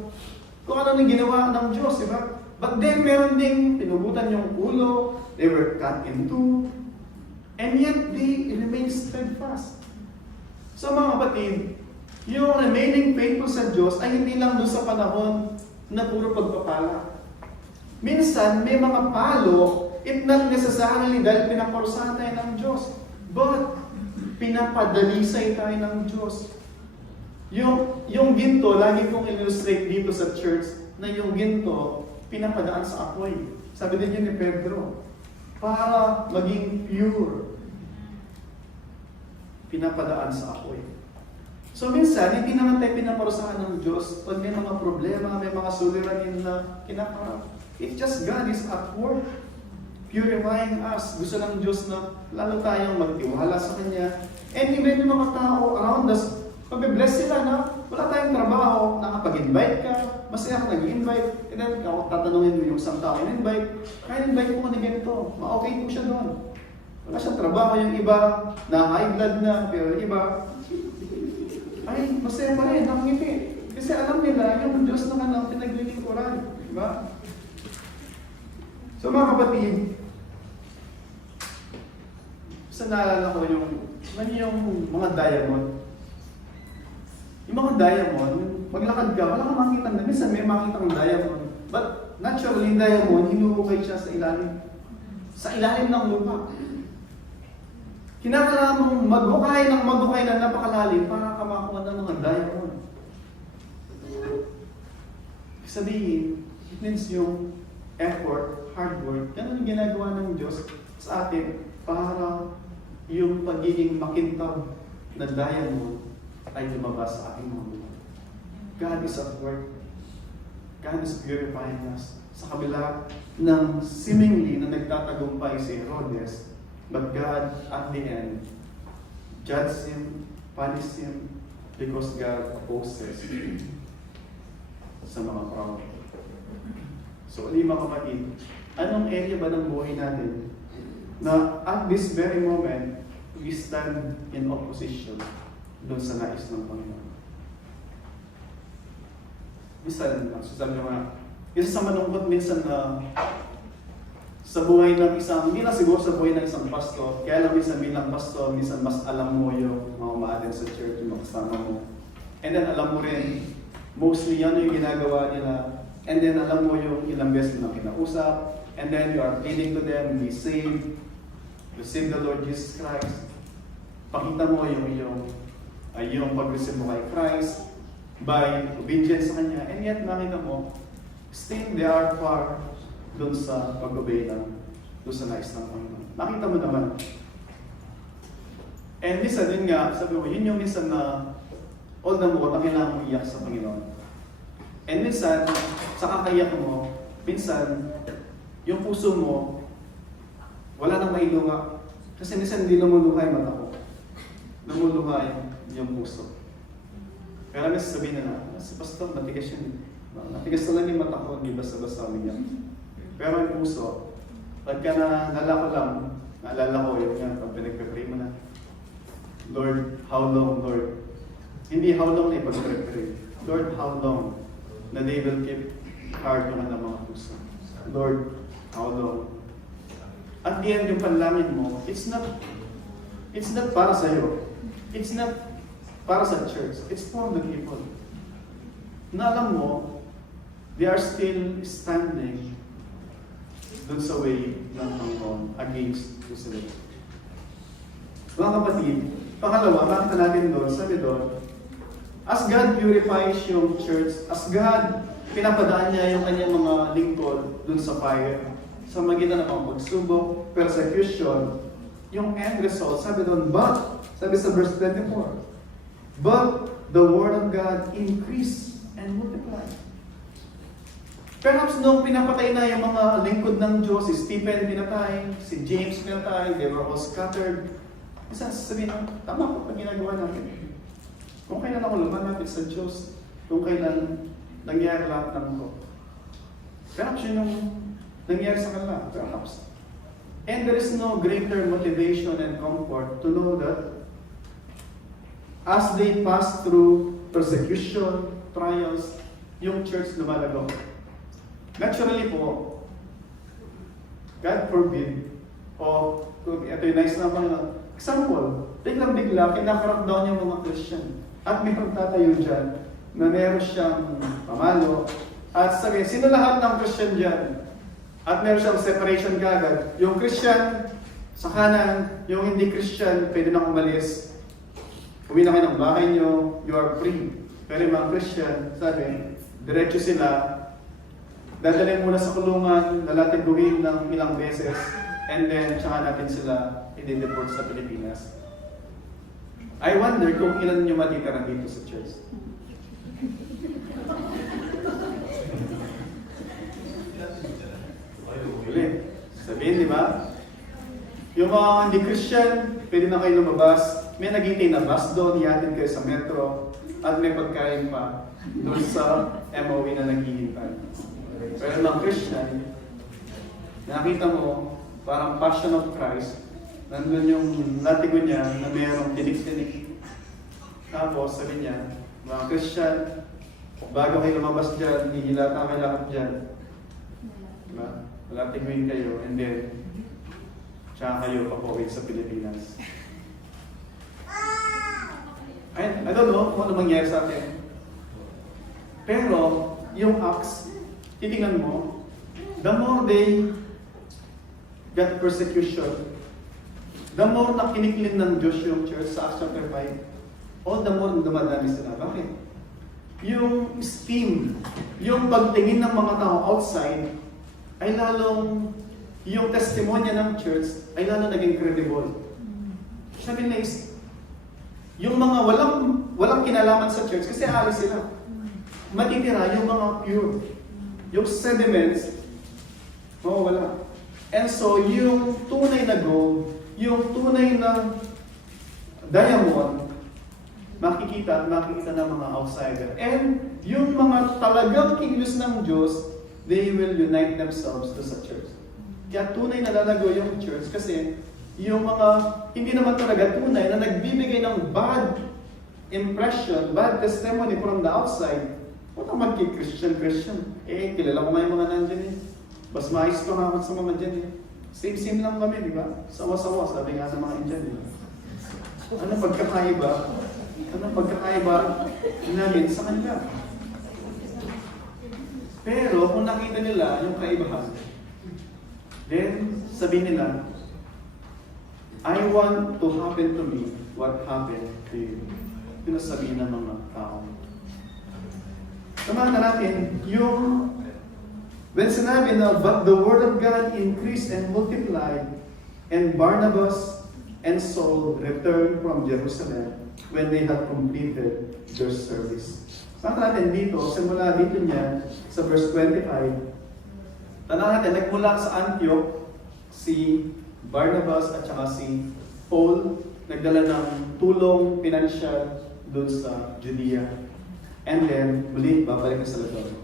kung ano nang ginawa ng Diyos, di ba? But then, meron ding pinugutan yung ulo, they were cut in two, and yet they remain steadfast. So mga kapatid, yung remaining faithful sa Diyos ay hindi lang doon sa panahon na puro pagpapala. Minsan, may mga palo, it not necessarily dahil pinaparusahan tayo ng Diyos, but pinapadalisay tayo ng Diyos. Yung ginto, lagi kong illustrate dito sa church, na yung ginto, pinapadaan sa apoy. Sabi din yun ni Pedro, para maging pure, pinapadaan sa apoy. So minsan, hindi naman tayo pinaparusahan ng Diyos pag may mga problema, may mga suliranin na kinakarap. It's just God is at work, purifying us. Gusto ng Diyos na lalo tayong magtiwala sa Kanya. And even yung mga tao around us, mabibless sila na wala tayong trabaho, nakapag-invite ka, masaya ka nag-invite, and then tatanungin mo yung isang tao in-invite, kaya invite mo ka na ganito, ma-okay po siya doon. Wala siyang trabaho, yung iba, na high blood na, pero yung iba, ay, masaya pa rin, nakangiti. Kasi alam nila, yung Diyos naman ang pinaglilingkuran. Diba? So mga kapatid, sa naalala ko yung mga diamond. Yung mga diamond, maglakad ka, wala kang makita na. Minsan may makita kang diamond. But naturally, yung diamond, hinuhukay siya sa ilalim. Sa ilalim ng lupa. Kinakailangan mong maghukay na napakalalim para ka makakuha ng mga diamond. Sabihin, it means yung effort, hard work. Ganun ang ginagawa ng Diyos sa atin para yung pagiging makintab na diamond ay lumabas sa ating mga buhay. God is at work. God is purifying us. Sa kabila ng seemingly na nagtatagumpay si Herodes, but God at the end judged him, punished him, because God opposes sa mga proud. So, mga kapatid, anong area ba ng buhay natin na at this very moment, we stand in opposition doon sa nais ng Panginoon? Minsan, sasabi nyo nga, isa sa manungkot minsan na sa buhay ng isang, hindi na siguro sa buhay ng isang pastor, kaya lang minsan bilang pastor, minsan mas alam mo yung mga umaaten sa church, yung makasama mo. And then alam mo rin, mostly yan yung ginagawa nila. And then alam mo yung ilang beses na kinausap. And then you are pleading to them, be saved. Receive the Lord Jesus Christ. Pakita mo yung pag-receive mo kay Christ by obedience sa Kanya. And yet nakita mo, still they are far doon sa pag-obey lang, doon sa nais ng Panginoon. Nakita mo naman. And minsan din nga, sabi mo, yun yung minsan na all the more na kailangan mo iyak sa Panginoon. And minsan, sa kakaiyak mo, minsan, yung puso mo, wala nang mailunga. Kasi minsan hindi lumuluha yung mata ko. Lumuluha yung puso. Pero minsan sabihin na, si Pastor, matigas yun. Matigas na lang yung mata ko, hindi basta-basta umiyak. Pero yung puso, pagka nalala ko lang, naalala ko yun yan, pag pinagpipray mo na, Lord, how long, Lord? Hindi how long na ipag-pray. Lord, how long na they will keep hard yung mga puso? Lord, how long? At the end, yung panlangin mo, it's not para sa'yo. It's not para sa church. It's for the people. Na alam mo, they are still standing dun sa way ng Panginoon against Jerusalem. Mga kapatid, pangalawa, makita natin doon, sabi doon, as God purifies yung church, as God pinapadaan niya yung kanyang mga lingkod dun sa fire, sa magitan ng mga pagsubok, persecution, yung end result, sabi doon, sabi sa verse 24, but the word of God increased and multiplied. Perhaps nung pinapatay na yung mga lingkod ng Diyos, si Stephen pinatay, si James pinatay, they were all scattered. Isa sabihin, tama po pag ginagawa natin. Kung kailan ako lumalapit sa Diyos, kung kailan nangyari lahat ng ko. Perhaps yun yung nangyari sa kanila. Perhaps. And there is no greater motivation and comfort to know that as they pass through persecution, trials, yung church lumalago. Naturally po, God forbid, ito yung nice na Panginoon. Example, biglang-bigla, kinakarakdown yung mga Christian. At may pagtatayo dyan na meron siyang pamalo. At sabi, sino lahat ng Christian dyan? At meron siyang separation kagad. Yung Christian sa kanan, yung hindi Christian, pwede na umalis. Uwi na kayo ng bahay nyo, you are free. Pero yung mga Christian, sabi, diretso sila, dadalhin muna sa kulungan, nalatiguhin ng ilang beses, and then tsaka natin sila i-deport sa Pilipinas. I wonder kung ilan nyo matitira dito sa church. Ulit. Sabihin, di ba? Yung mga hindi Christian, pwede na kayo lumabas. May naghintay na bus doon, ihatid kayo sa metro, at may pagkain pa doon sa MOE na naghihintay. Pero mga Christian, nakita mo, parang Passion of Christ, nandun yung latigo niya na mayroong tinik-tinik. Tapos sabi niya, mga Christian, bago kayo lumabas dyan, hihilata kayo lahat dyan. Diba? Latiguin kayo, and then, tsaka kayo papawid sa Pilipinas. I don't know kung ano mangyari sa atin. Pero, yung Acts, titingnan mo, the more they got persecution, the more na kiniklin ng Diyos yung church sa Acts chapter 5, all the more dumadami sila. Bakit? Yung esteem, yung pagtingin ng mga tao outside, ay lalong, yung testimonya ng church ay lalong naging credible. Sabi nila is, yung mga walang kinalaman sa church kasi alis sila. Matitira yung mga pure. Yung sediments, mawawala. And so, yung tunay na gold, yung tunay na diamond, makikita ng mga outsider. And yung mga talagang kilos ng Diyos, they will unite themselves to sa church. Kaya tunay na lalago yung church kasi yung mga hindi naman talaga tunay na nagbibigay ng bad impression, bad testimony from the outside, huwag kang magki-Christian. Eh, kilala ko nga yung mga nandyan eh. Mas maayos ko nga sa mga dyan eh. Same lang kami, di ba? Sawa-sawa, sabi nga ng mga Indian eh. Ano pagkakaiba? Anong pagkakaiba namin sa kanila? Pero kung nakita nila yung kaibahan, then sabihin nila, I want to happen to me what happened to you. Yun ang sabihin ng mga tao. Samahan natin yung when sinabi na, but the word of God increased and multiplied, and Barnabas and Saul returned from Jerusalem when they had completed their service. Samahan natin dito, simula dito niya sa verse 25. Tanahan natin, nagmula sa Antioch si Barnabas at saka si Paul, nagdala ng tulong pinansyal doon sa Judea. And then, muli, babalik na sila doon.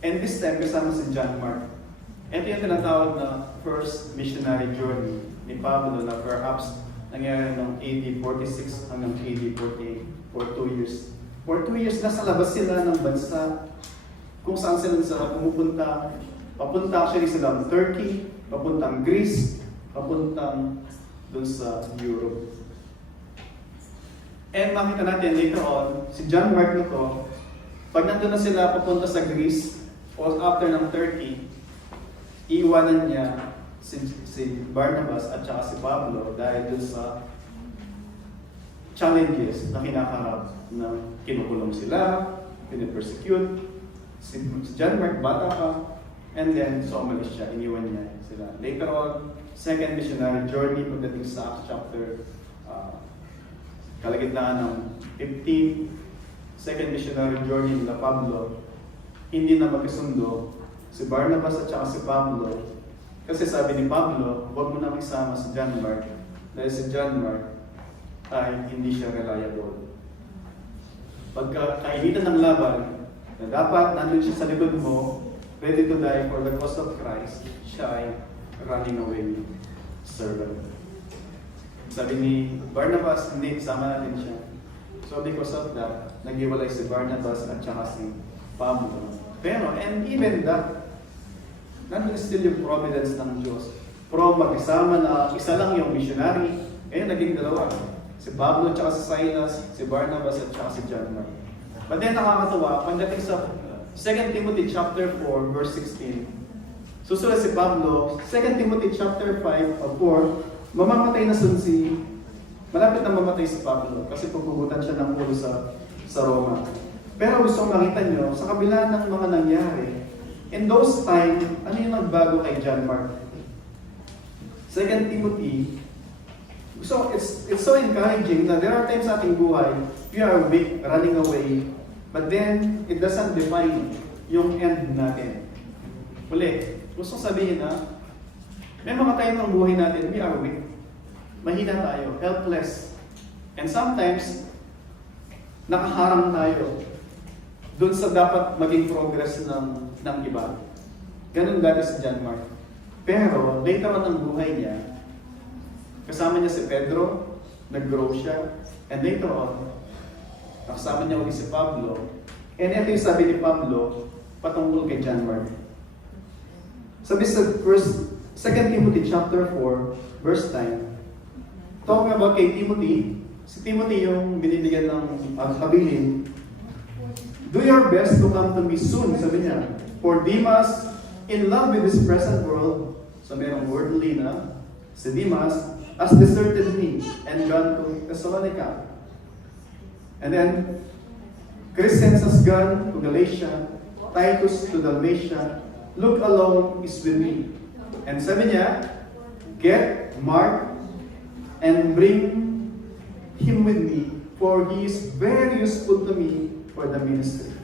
And this time, kasama si John Mark. Ito yung tinatawag na first missionary journey ni Pablo na perhaps nangyari noong AD 46 hanggang AD 48 for 2 years. For 2 years, nasa labas sila ng bansa kung saan sila pumupunta. Papunta actually sila ng Turkey, papuntang Greece, papuntang dun sa Europe. And makita natin later on, si John Mark nito, pag nandun na sila papunta sa Greece, o after ng Turkey, iiwanan niya si Barnabas at saka si Pablo dahil dun sa challenges na kinakaharap na kinukulong sila, pinipersecute. Si John Mark, bata pa, and then so umalis siya, iniwan niya sila. Later on, second missionary journey pagdating sa Acts chapter kalagitnaan ng 15, second missionary journey nila Pablo, hindi na magkasundo si Barnabas at saka si Pablo. Kasi sabi ni Pablo, huwag mo na isama si John Mark dahil si John Mark ay hindi siya reliable. Pagkakainitan ng laban, na dapat nandun siya sa likod mo, ready to die for the cause of Christ, siya ay running away servant. Sabi ni Barnabas, hindi, sama natin siya. So because of that, nag-iwalay si Barnabas at saka si Pablo. Pero, and even that, nandun still yung providence ng Diyos. From magkasama na isa lang yung missionary, naging dalawa. Si Pablo at saka si Silas, si Barnabas at saka si John Mark. But then nakakatawa, pagdating sa 2 Timothy chapter 4, verse 16, susunod si Pablo, 2 Timothy chapter 5 of 4, mamamatay na malapit na mamatay si Pablo kasi pupugutan siya ng ulo sa Roma. Pero gusto kong makita nyo, sa kabila ng mga nangyari, in those time, ano yung nagbago kay John Mark? 2 Timothy, so it's so encouraging na there are times sa ating buhay, we are weak, running away, but then it doesn't define yung end natin. Uli, gusto sabihin na, may mga time ng buhay natin, we are weak. Mahina tayo, helpless. And sometimes, nakaharang tayo doon sa dapat maging progress ng iba. Ganun dati si John Mark. Pero, later on ng buhay niya, kasama niya si Pedro, nag-grow siya, and later on, nakasama niya ulit si Pablo, and ito yung sabi ni Pablo, patungkol kay John Mark. Sabi sa 2 Timothy chapter 4, verse 9, talking about kay Timothy, si Timothy yung binibigyan ng kabilin, do your best to come to me soon, sabi niya. For Demas, in love with this present world, so mayroong worldly na, si Demas, has deserted me and gone to Thessalonica. And then, Crescens has gone to Galatia, Titus to Dalmatia, Luke alone is with me. And sabi niya, get Mark and bring him with me, for he is very useful to me for the ministry.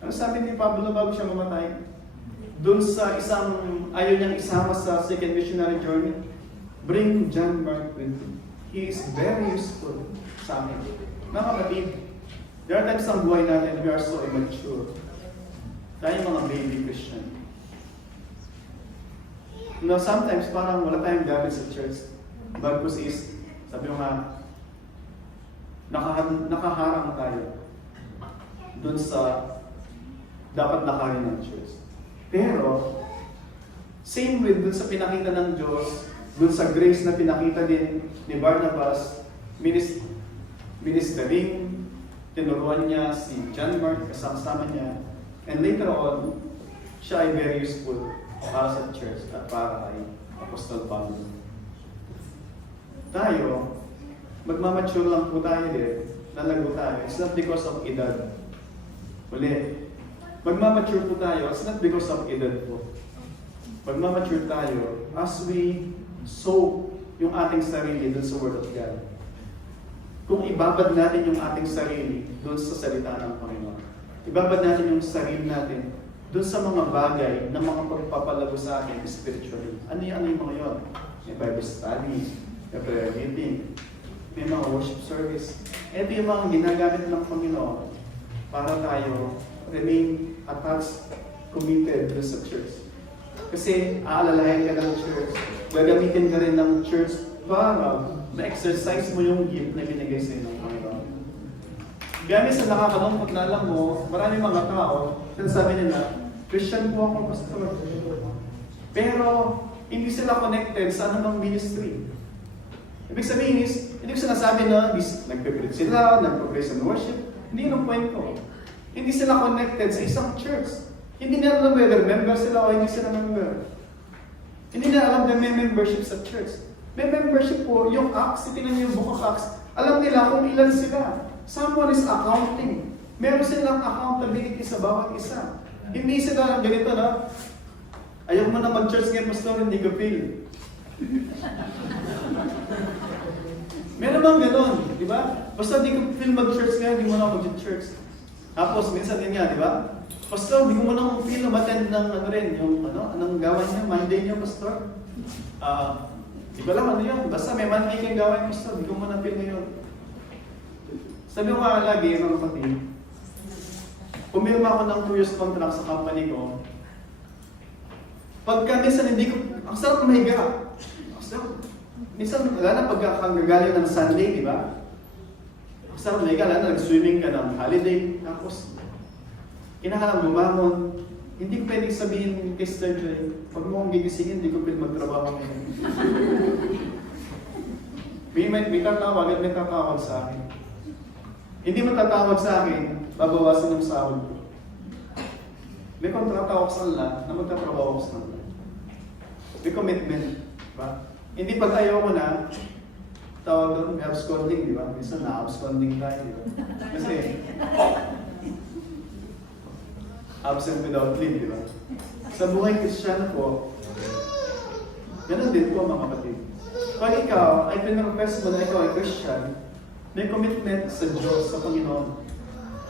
Ano sabi ni Pablo bago siya mamatay? Doon sa ayaw niyang isama sa second missionary journey, bring John Mark with me. He is very useful sa amin. Mga kapatid, there are times sa buhay natin, we are so immature. Tayo mga baby Christian. Sometimes parang wala tayong gamit sa church. Bagkus is, sabi mo nga, nakaharang tayo doon sa dapat nakarin ng church. Pero, same with doon sa pinakita ng Diyos, doon sa grace na pinakita din ni Barnabas, ministering, tinuruan niya si John Mark, kasama niya, and later on, siya ay very useful para sa church at para kay Apostol Pablo. Tayo, magmamature lang po tayo din, lalago tayo. It's not because of edad. Ulit, magmamature po tayo, it's not because of edad po. Magmamature tayo as we sow yung ating sarili dun sa Word of God. Kung ibabad natin yung ating sarili dun sa salita ng Panginoon. Ibabad natin yung sarili natin dun sa mga bagay na mga pagpapalago sa atin spiritually. Ano yung mga yun? May Bible study, may prayer meeting, may mga worship service. Ito yung mga ginagamit ng Panginoon para tayo remain attached, committed dun sa church. Kasi aalalahin ka ng church, gagamitin ka rin ng church para ma-exercise mo yung gift na binigay sa inyo ng Panginoon. Gamit sa nakakalungkot na alam mo, marami mga tao, sinasabi nila, Christian po ako, pastor. Pero, hindi sila connected sa anumang ministry. Ibig sabihin is, hindi ko sinasabi na nagpe-preach sila, nagpo-praise and worship. Hindi yun ang point ko. Hindi sila connected sa isang church. Hindi nila alam whether member sila o hindi sila member. Hindi nila alam na may membership sa church. May membership po, yung Acts, tingnan niyo yung book of Acts, alam nila kung ilan sila. Someone is accounting. Meron silang accountability sa bawat isa. Hindi sila ganito na, ayaw mo na mag-church ngayon, pastor, hindi ka feel. Meron bang ganon, di ba? Basta hindi ko feel mag-church ngayon, hindi mo na mag-church. Tapos, minsan din nga, di ba? Pastor, hindi ko mo na feel na attend ng anong gawain niya, Monday niya, pastor. Di ba lang ano yun? Basta may Monday kang gawain, pastor, hindi ko mo na feel ngayon. Sabi ko nga lagi, mga kapatid, pumirma ako ng 2 years contract sa company ko. Pagka minsan hindi ko, ang sarap mahiga. Ang sarap. Minsan, wala na pagkakagaling ng Sunday, di ba? Ang sarap mahiga, wala na nag-swimming ka ng holiday. Tapos, kinakalang bumangon. Hindi ko pwedeng sabihin kay Sir Joy, pag mo akong gigisingin, hindi ko pwedeng magtrabaho ngayon. may tatawag at may tatawag sa akin. Hindi matatawag sa akin, babawasan yung sahod ko. May kontrata ako sa kanila na magtatrabaho ako sa kanila. May commitment. Diba? Hindi pag ayaw ko na, tawag doon, may absconding, di ba? Minsan na-absconding tayo, di ba? Kasi, absent without leave, di ba? Sa buhay Kristiyano po, ganun din po mga kapatid. Pag ikaw ay pinrofess mo na ikaw ay Christian, may commitment sa Diyos, sa Panginoon.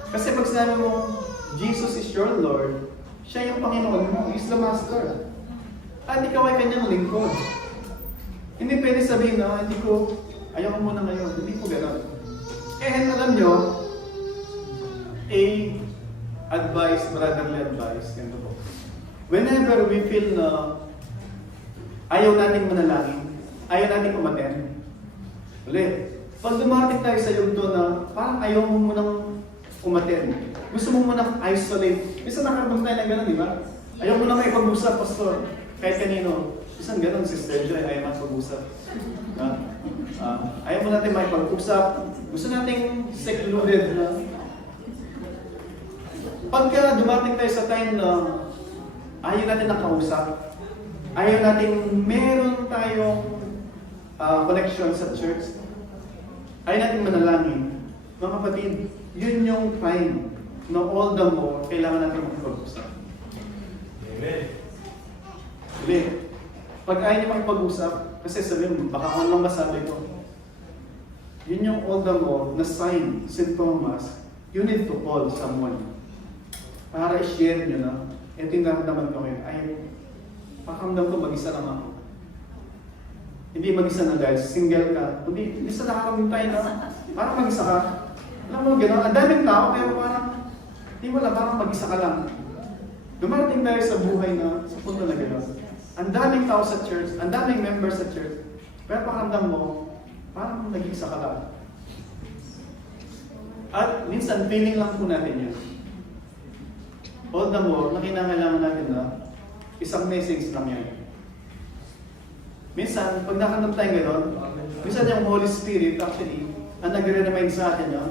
Kasi pag sinabi mo, Jesus is your Lord, siya yung Panginoon mo, is the Master. At ikaw ay kanyang lingkod. Hindi pwede sabihin na, ayaw ko muna ngayon. Hindi po gano'n. Alam nyo, advice, brotherly advice, ganito po. Whenever we feel na ayaw nating manalangin, ayaw nating umaten, ulit, pag dumating tayo sa yugto na parang ayaw mo munang umaten, gusto mo munang isolate. Minsan nakaramdam tayo ng gano'n, di ba? Ayaw mo na may pag-usap, pastor. Kahit kanino. Minsan gano'n, Sister Joy, ayaw man pag-usap. Ayaw mo natin may pag-usap. Gusto nating secluded na. Pagka dumating tayo sa time na ayaw natin nakausap, ayaw natin meron tayong connection sa church, ayaw natin manalangin, mga kapatid, yun yung time na all the more kailangan natin magpag-usap. Amen. Hindi. Pag ayaw niyo makipag-usap, kasi sabihin mo, baka ano lang masabi ko. Yun yung all the more na sign, symptoms, you need to call someone. Para i-share nyo na, ito yung naramdaman ko ngayon, ay, pakamdam ko mag-isa lang ako. Hindi mag-isa na dahil single ka, hindi sa nakakaroon tayo na, parang mag-isa ka. Alam mo, gano'n, ang daming tao, pero parang, hindi wala, parang mag-isa ka lang. Dumarating tayo sa buhay na, sa punto na gano'n. Ang daming tao sa church, ang daming members sa church, pero pakamdam mo, parang nag-isa ka lang. At minsan, feeling lang po natin yun. All the more, na kinakailangan natin na isang message lang yan. Minsan, pag nakanap tayo gano'n, minsan yung Holy Spirit actually, ang nagre-remind sa atin yun,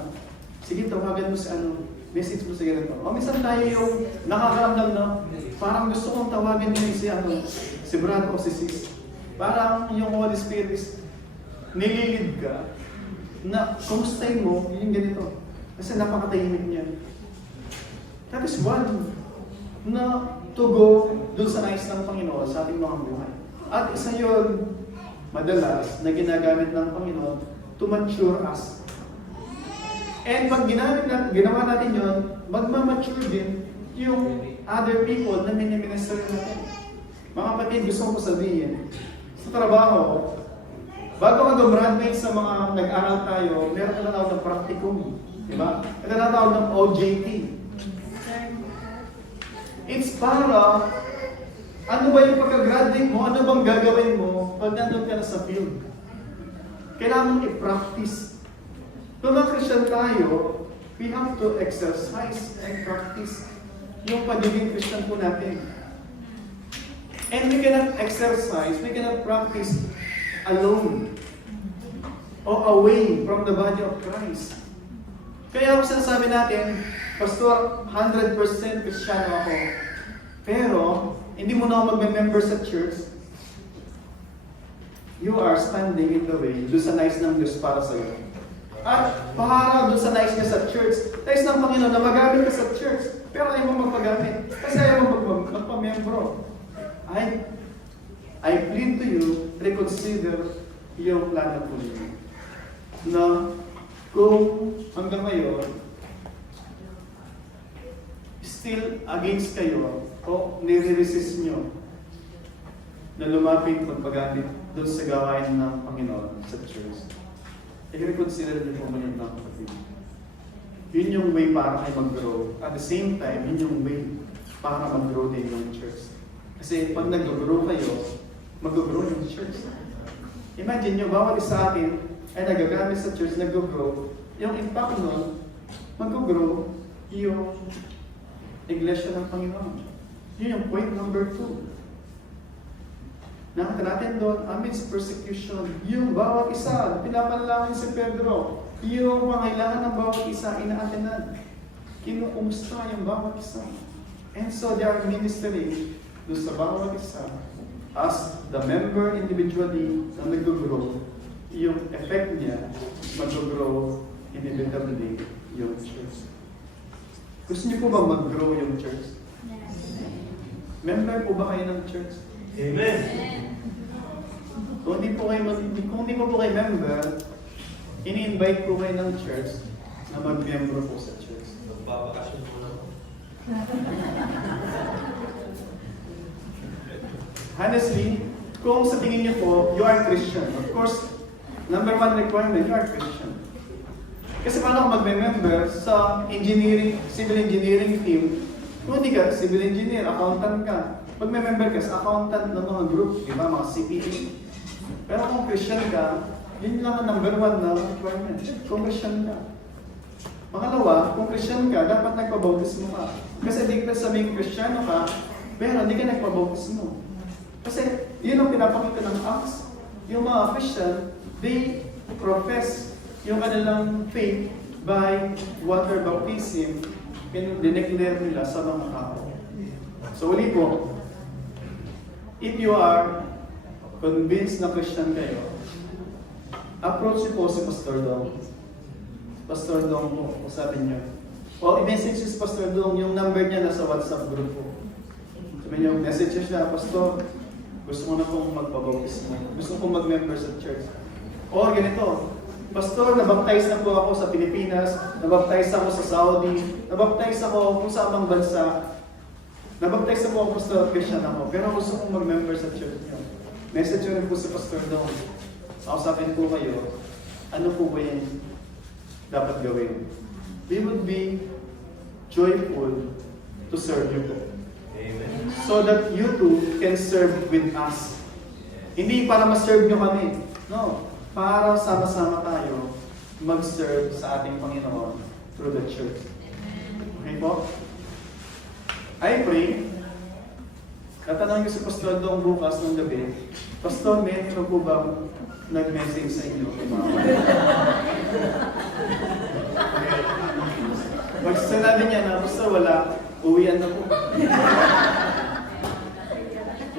sige, tawagan mo si ano, message mo sa ganito. O minsan tayo yung nakakaramdam na, parang gusto kong tawagin mo si ano, si Brad o si Sis. Parang yung Holy Spirit is nililid ka, na kumustahin mo, yun yung ganito. Kasi napakatahimik niya. That is one na to go dun sa nais ng Panginoon sa ating mga buhay. At isa yun, madalas, na ginagamit ng Panginoon to mature us. And pag ginawa natin yun, magmamature din yung other people na miniminister natin. Mga kapatid, gusto ko sabihin, sa trabaho, bago ka graduate sa mga nag-aral tayo, meron ka natawag ng practicum. Diba? Ito natawag ng OJT. It's para, ano ba yung pagka-graduate mo? Ano bang gagawin mo pag nandun ka na sa field? Kailangan mong i-practice. Kung mga Christian tayo, we have to exercise and practice yung pagiging Christian po natin. And we cannot exercise, we cannot practice alone or away from the body of Christ. Kaya kung sinasabi natin, Pastor, 100% Kristiyano ako. Pero, hindi mo na ako magme-member sa church. You are standing in the way doon sa nais ng Diyos para sa iyo. At paharap doon sa nais niya sa church. Nais ng Panginoon na magamit ka sa church. Pero ayaw mo magpagamit. Kasi ayaw mo magpamembro. I plead to you, reconsider yung plano po ninyo. Na kung hanggang ngayon, still against kayo o nire-resist nyo na lumapit magpagamit doon sa gawain ng Panginoon sa church. I-reconsider nyo po mga ng kapatid. Yun yung way para kayo mag-grow. At the same time, yun yung way para mag-grow din yung church. Kasi pag nag-grow kayo, mag-grow yung church. Imagine nyo, bawat isa atin ay nagagamit sa church, nag-grow. Yung impact nun, mag-grow yung Iglesia ng Panginoon. Yun yung point number 2. Nakita natin doon, amidst persecution, yung bawat isa, pinapanalangin si Pedro, yung pangailangan ng bawat isa, inaatenan. Kinukumusta yung bawat isa. And so they are ministering doon sa bawat isa as the member individually na nag-grow, yung effect niya, mag-grow individually yung church. Gusto niyo po ba mag-grow yung church? Member po ba kayo ng church? Amen. Kung hindi po kayo member, ini-invite po kayo ng church na mag-membro po sa church. Magbabakasyon po na po. Honestly, kung sa tingin niyo po, you are Christian. Of course, number 1 requirement, you are Christian. Kasi paano kung magme-member sa civil engineering team, kung hindi ka civil engineer, accountant ka, magme-member ka sa accountant ng mga group, di ba, mga CPA. Pero kung Christian ka, yun lang ang number 1 na requirement. Kung Christian ka. Pangalawa, kung Christian ka, dapat nagpabautismo ka. Kasi di ka sabing Kristiyano ka, pero hindi ka nagpabautismo. Kasi yun ang pinapakita ng Acts. Yung mga Christian, they profess yung kanilang faith by water baptism, dineclare nila sa mga tao. So uli po, if you are convinced na Christian kayo, approach niyo po si Pastor Dong. Pastor Dong po, sabi niyo. O i-message si Pastor Dong, yung number niya nasa WhatsApp group po. Sabi niyo, message siya, Pastor, Gusto ko na pong magpabautismo. Gusto kong mag-member sa church. O ganito, Pastor, nabaptize na po ako sa Pilipinas, nabaptize ako sa Saudi, nabaptize ako kung saan mang bansa. Nabaptize na po ako, Pastor, Christian ako. Pero gusto kong mag-member sa church niyo. Message ko rin po si Pastor doon. Kausapin po kayo, ano po ba yung dapat gawin? We would be joyful to serve you po. Amen. So that you too can serve with us. Hindi para ma-serve nyo kami. No. Para sama-sama tayo mag-serve sa ating Panginoon through the church. Okay po? I pray. Tatanungin ko si Pastor doon bukas ng gabi. Pastor, may ano po ba nag-message sa inyo? Pag sinabi niya na, Pastor, wala, uwian na po.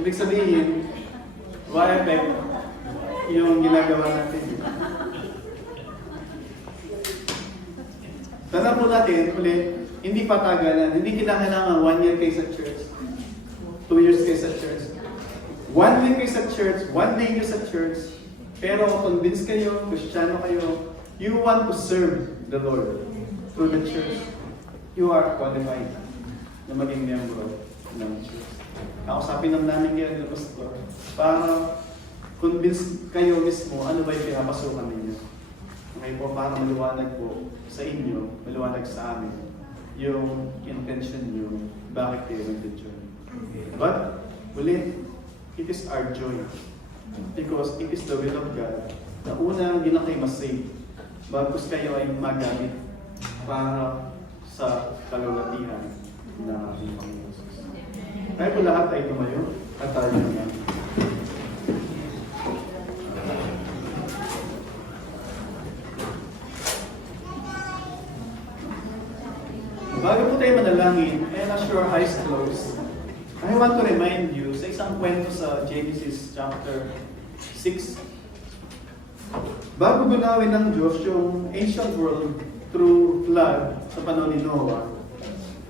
Ibig sabihin, what effect yung ginagawa natin. Tandaan po natin, ulit, hindi patagalan, hindi kinakailangan 1 year kayo sa church, 2 years kayo sa church, 1 week kayo sa church, 1 day kayo sa church, pero convince kayo, Kristiyano kayo, you want to serve the Lord through the church, you are qualified na maging miyembro ng church. Kausapin lang namin kayo ng pastor para convince kayo mismo ano ba yung pinapasukan ninyo. Okay po, para maliwanag po sa inyo, maliwanag sa amin yung intention nyo, bakit kayo nag-join. But, ulit, it is our joy. Because it is the will of God na una, hindi na kayo masave. Bagkus kayo ay magamit para sa kalulatihan na ating Panginoon. Kaya po lahat ay tumayo at tayo nga. Bago po tayo manalangin, and as your eyes closed, I want to remind you sa isang kwento sa Genesis chapter 6. Bago gunawin ng Diyos yung ancient world through flood sa panahon ni Noah,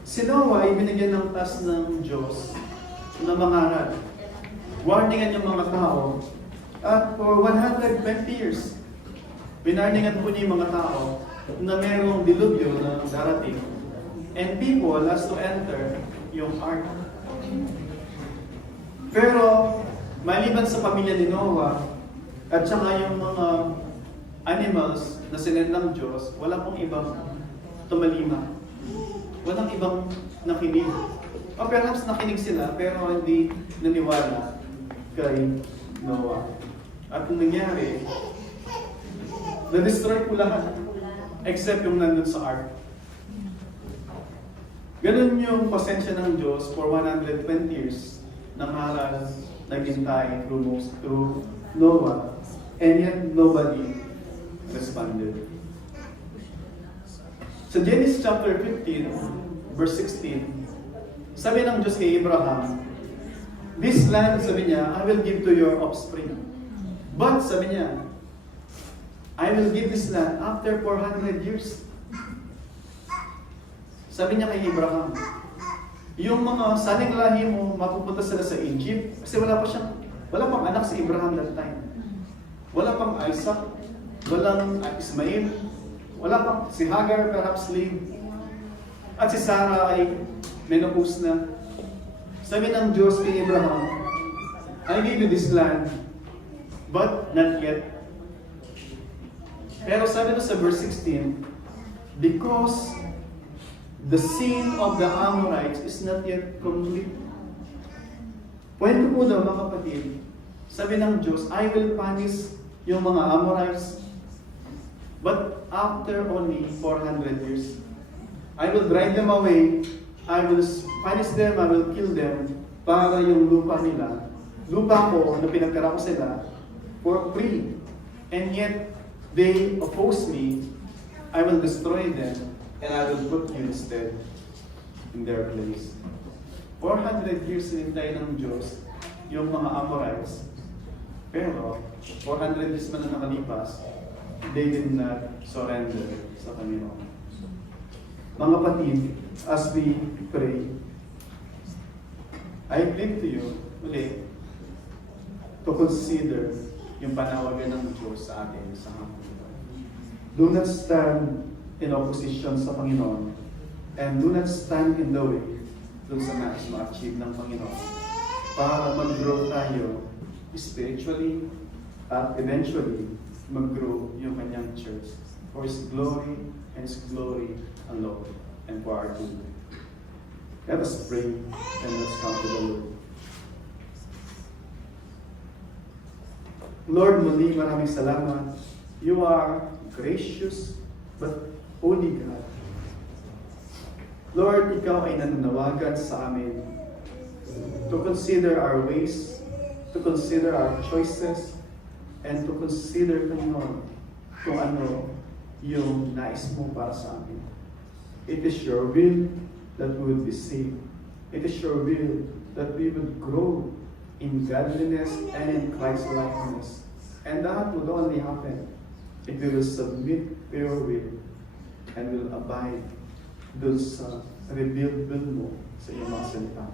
si Noah ay binigyan ng task ng Diyos na mangaral. Warningan yung mga tao at for 120 years, binarningan po niya yung mga tao na merong dilubyo na darating and people has to enter yung ark. Pero, maliban sa pamilya ni Noah, at saka yung mga animals na sinend ng Diyos, wala pong ibang tumalima. Walang ibang nakinig. O perhaps nakinig sila, pero hindi naniwala kay Noah. At kung nangyari, na-destroy po lahat, except yung nandun sa ark. Ganun yung pasensya ng Diyos for 120 years nang haral, naghintay through Noah, and yet nobody responded. Sa Genesis chapter 15, verse 16, sabi ng Diyos kay Abraham, this land, sabi niya, I will give to your offspring. But, sabi niya, I will give this land after 400 years. Sabi niya kay Abraham, yung mga saling lahi mo, mapupunta sila sa Egypt, kasi wala pang anak si Abraham that time. Wala pang Isaac, walang Ismail, wala pang si Hagar, perhaps slave. At si Sarah ay menopause na. Sabi ng Diyos kay Abraham, I gave you this land, but not yet. Pero sabi na sa verse 16, because the sin of the Amorites is not yet complete. Kwento po daw mga kapatid, sabi ng Diyos, I will punish yung mga Amorites, but after only 400 years. I will drive them away, I will punish them, I will kill them, para yung lupa nila, lupa ko na pinagkara ko sila, for free. And yet, they oppose me, I will destroy them, and I will put you instead in their place. 400 years sinintay ng Diyos yung mga Amorites. Pero, 400 years man na nakalipas, they did not surrender sa Panginoon. Mga kapatid, as we pray, I plead to you, ulit, to consider yung panawagan ng Diyos sa atin sa hapon. Do not stand in opposition sa Panginoon and do not stand in the way dun sa nais ma-achieve ng Panginoon para mag-grow tayo spiritually at eventually mag-grow yung kanyang church for His glory and His glory alone and for our good. Let us pray and let's come to the Lord. Lord, muli maraming salamat. You are gracious but holy God. Lord, Ikaw ay nananawagan sa amin to consider our ways, to consider our choices, and to consider, Panginoon, kung ano yung nais mo para sa amin. It is your will that we will be saved. It is your will that we will grow in godliness and in Christ's likeness. And that would only happen if we will submit to your will and will abide dun sa revealed will mo sa iyong mga salita.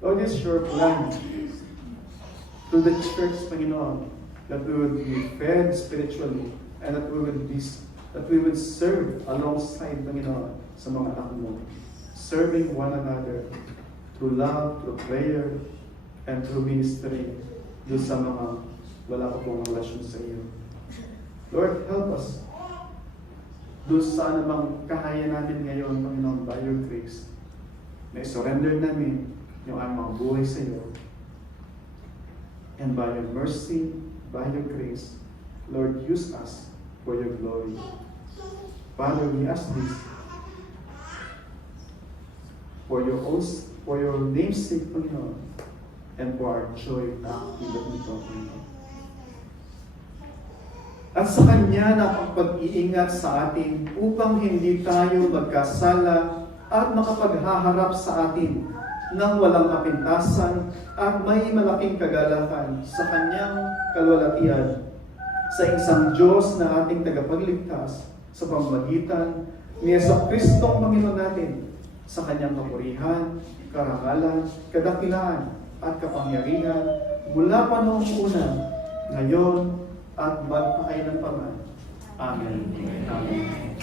Lord, this is your plan to the church, Panginoon, that we would be fed spiritually and that we would serve alongside, Panginoon, sa mga anak mo, serving one another through love, through prayer, and through ministry doon sa mga wala pa pong relasyon sa iyo. Lord, help us doon sa anumang kahaya natin ngayon, Panginoon, by your grace. May surrender namin yung aming mga buhay sa iyo. And by your mercy, by your grace, Lord, use us for your glory. Father, we ask this for your name's sake, Panginoon, and for our joy na tulad nito, Panginoon. At sa Kanya na ang pag-iingat sa atin upang hindi tayo magkasala at makapaghaharap sa atin ng walang kapintasan at may malaking kagalakan sa Kanyang kalwalatian sa isang Diyos na ating tagapagligtas sa pamamagitan ni Jesucristong Panginoon natin sa Kanyang kapurihan, karangalan, kadakilaan at kapangyarihan mula pa noong una, ngayon, at magpakailanpaman. Amen. Amen.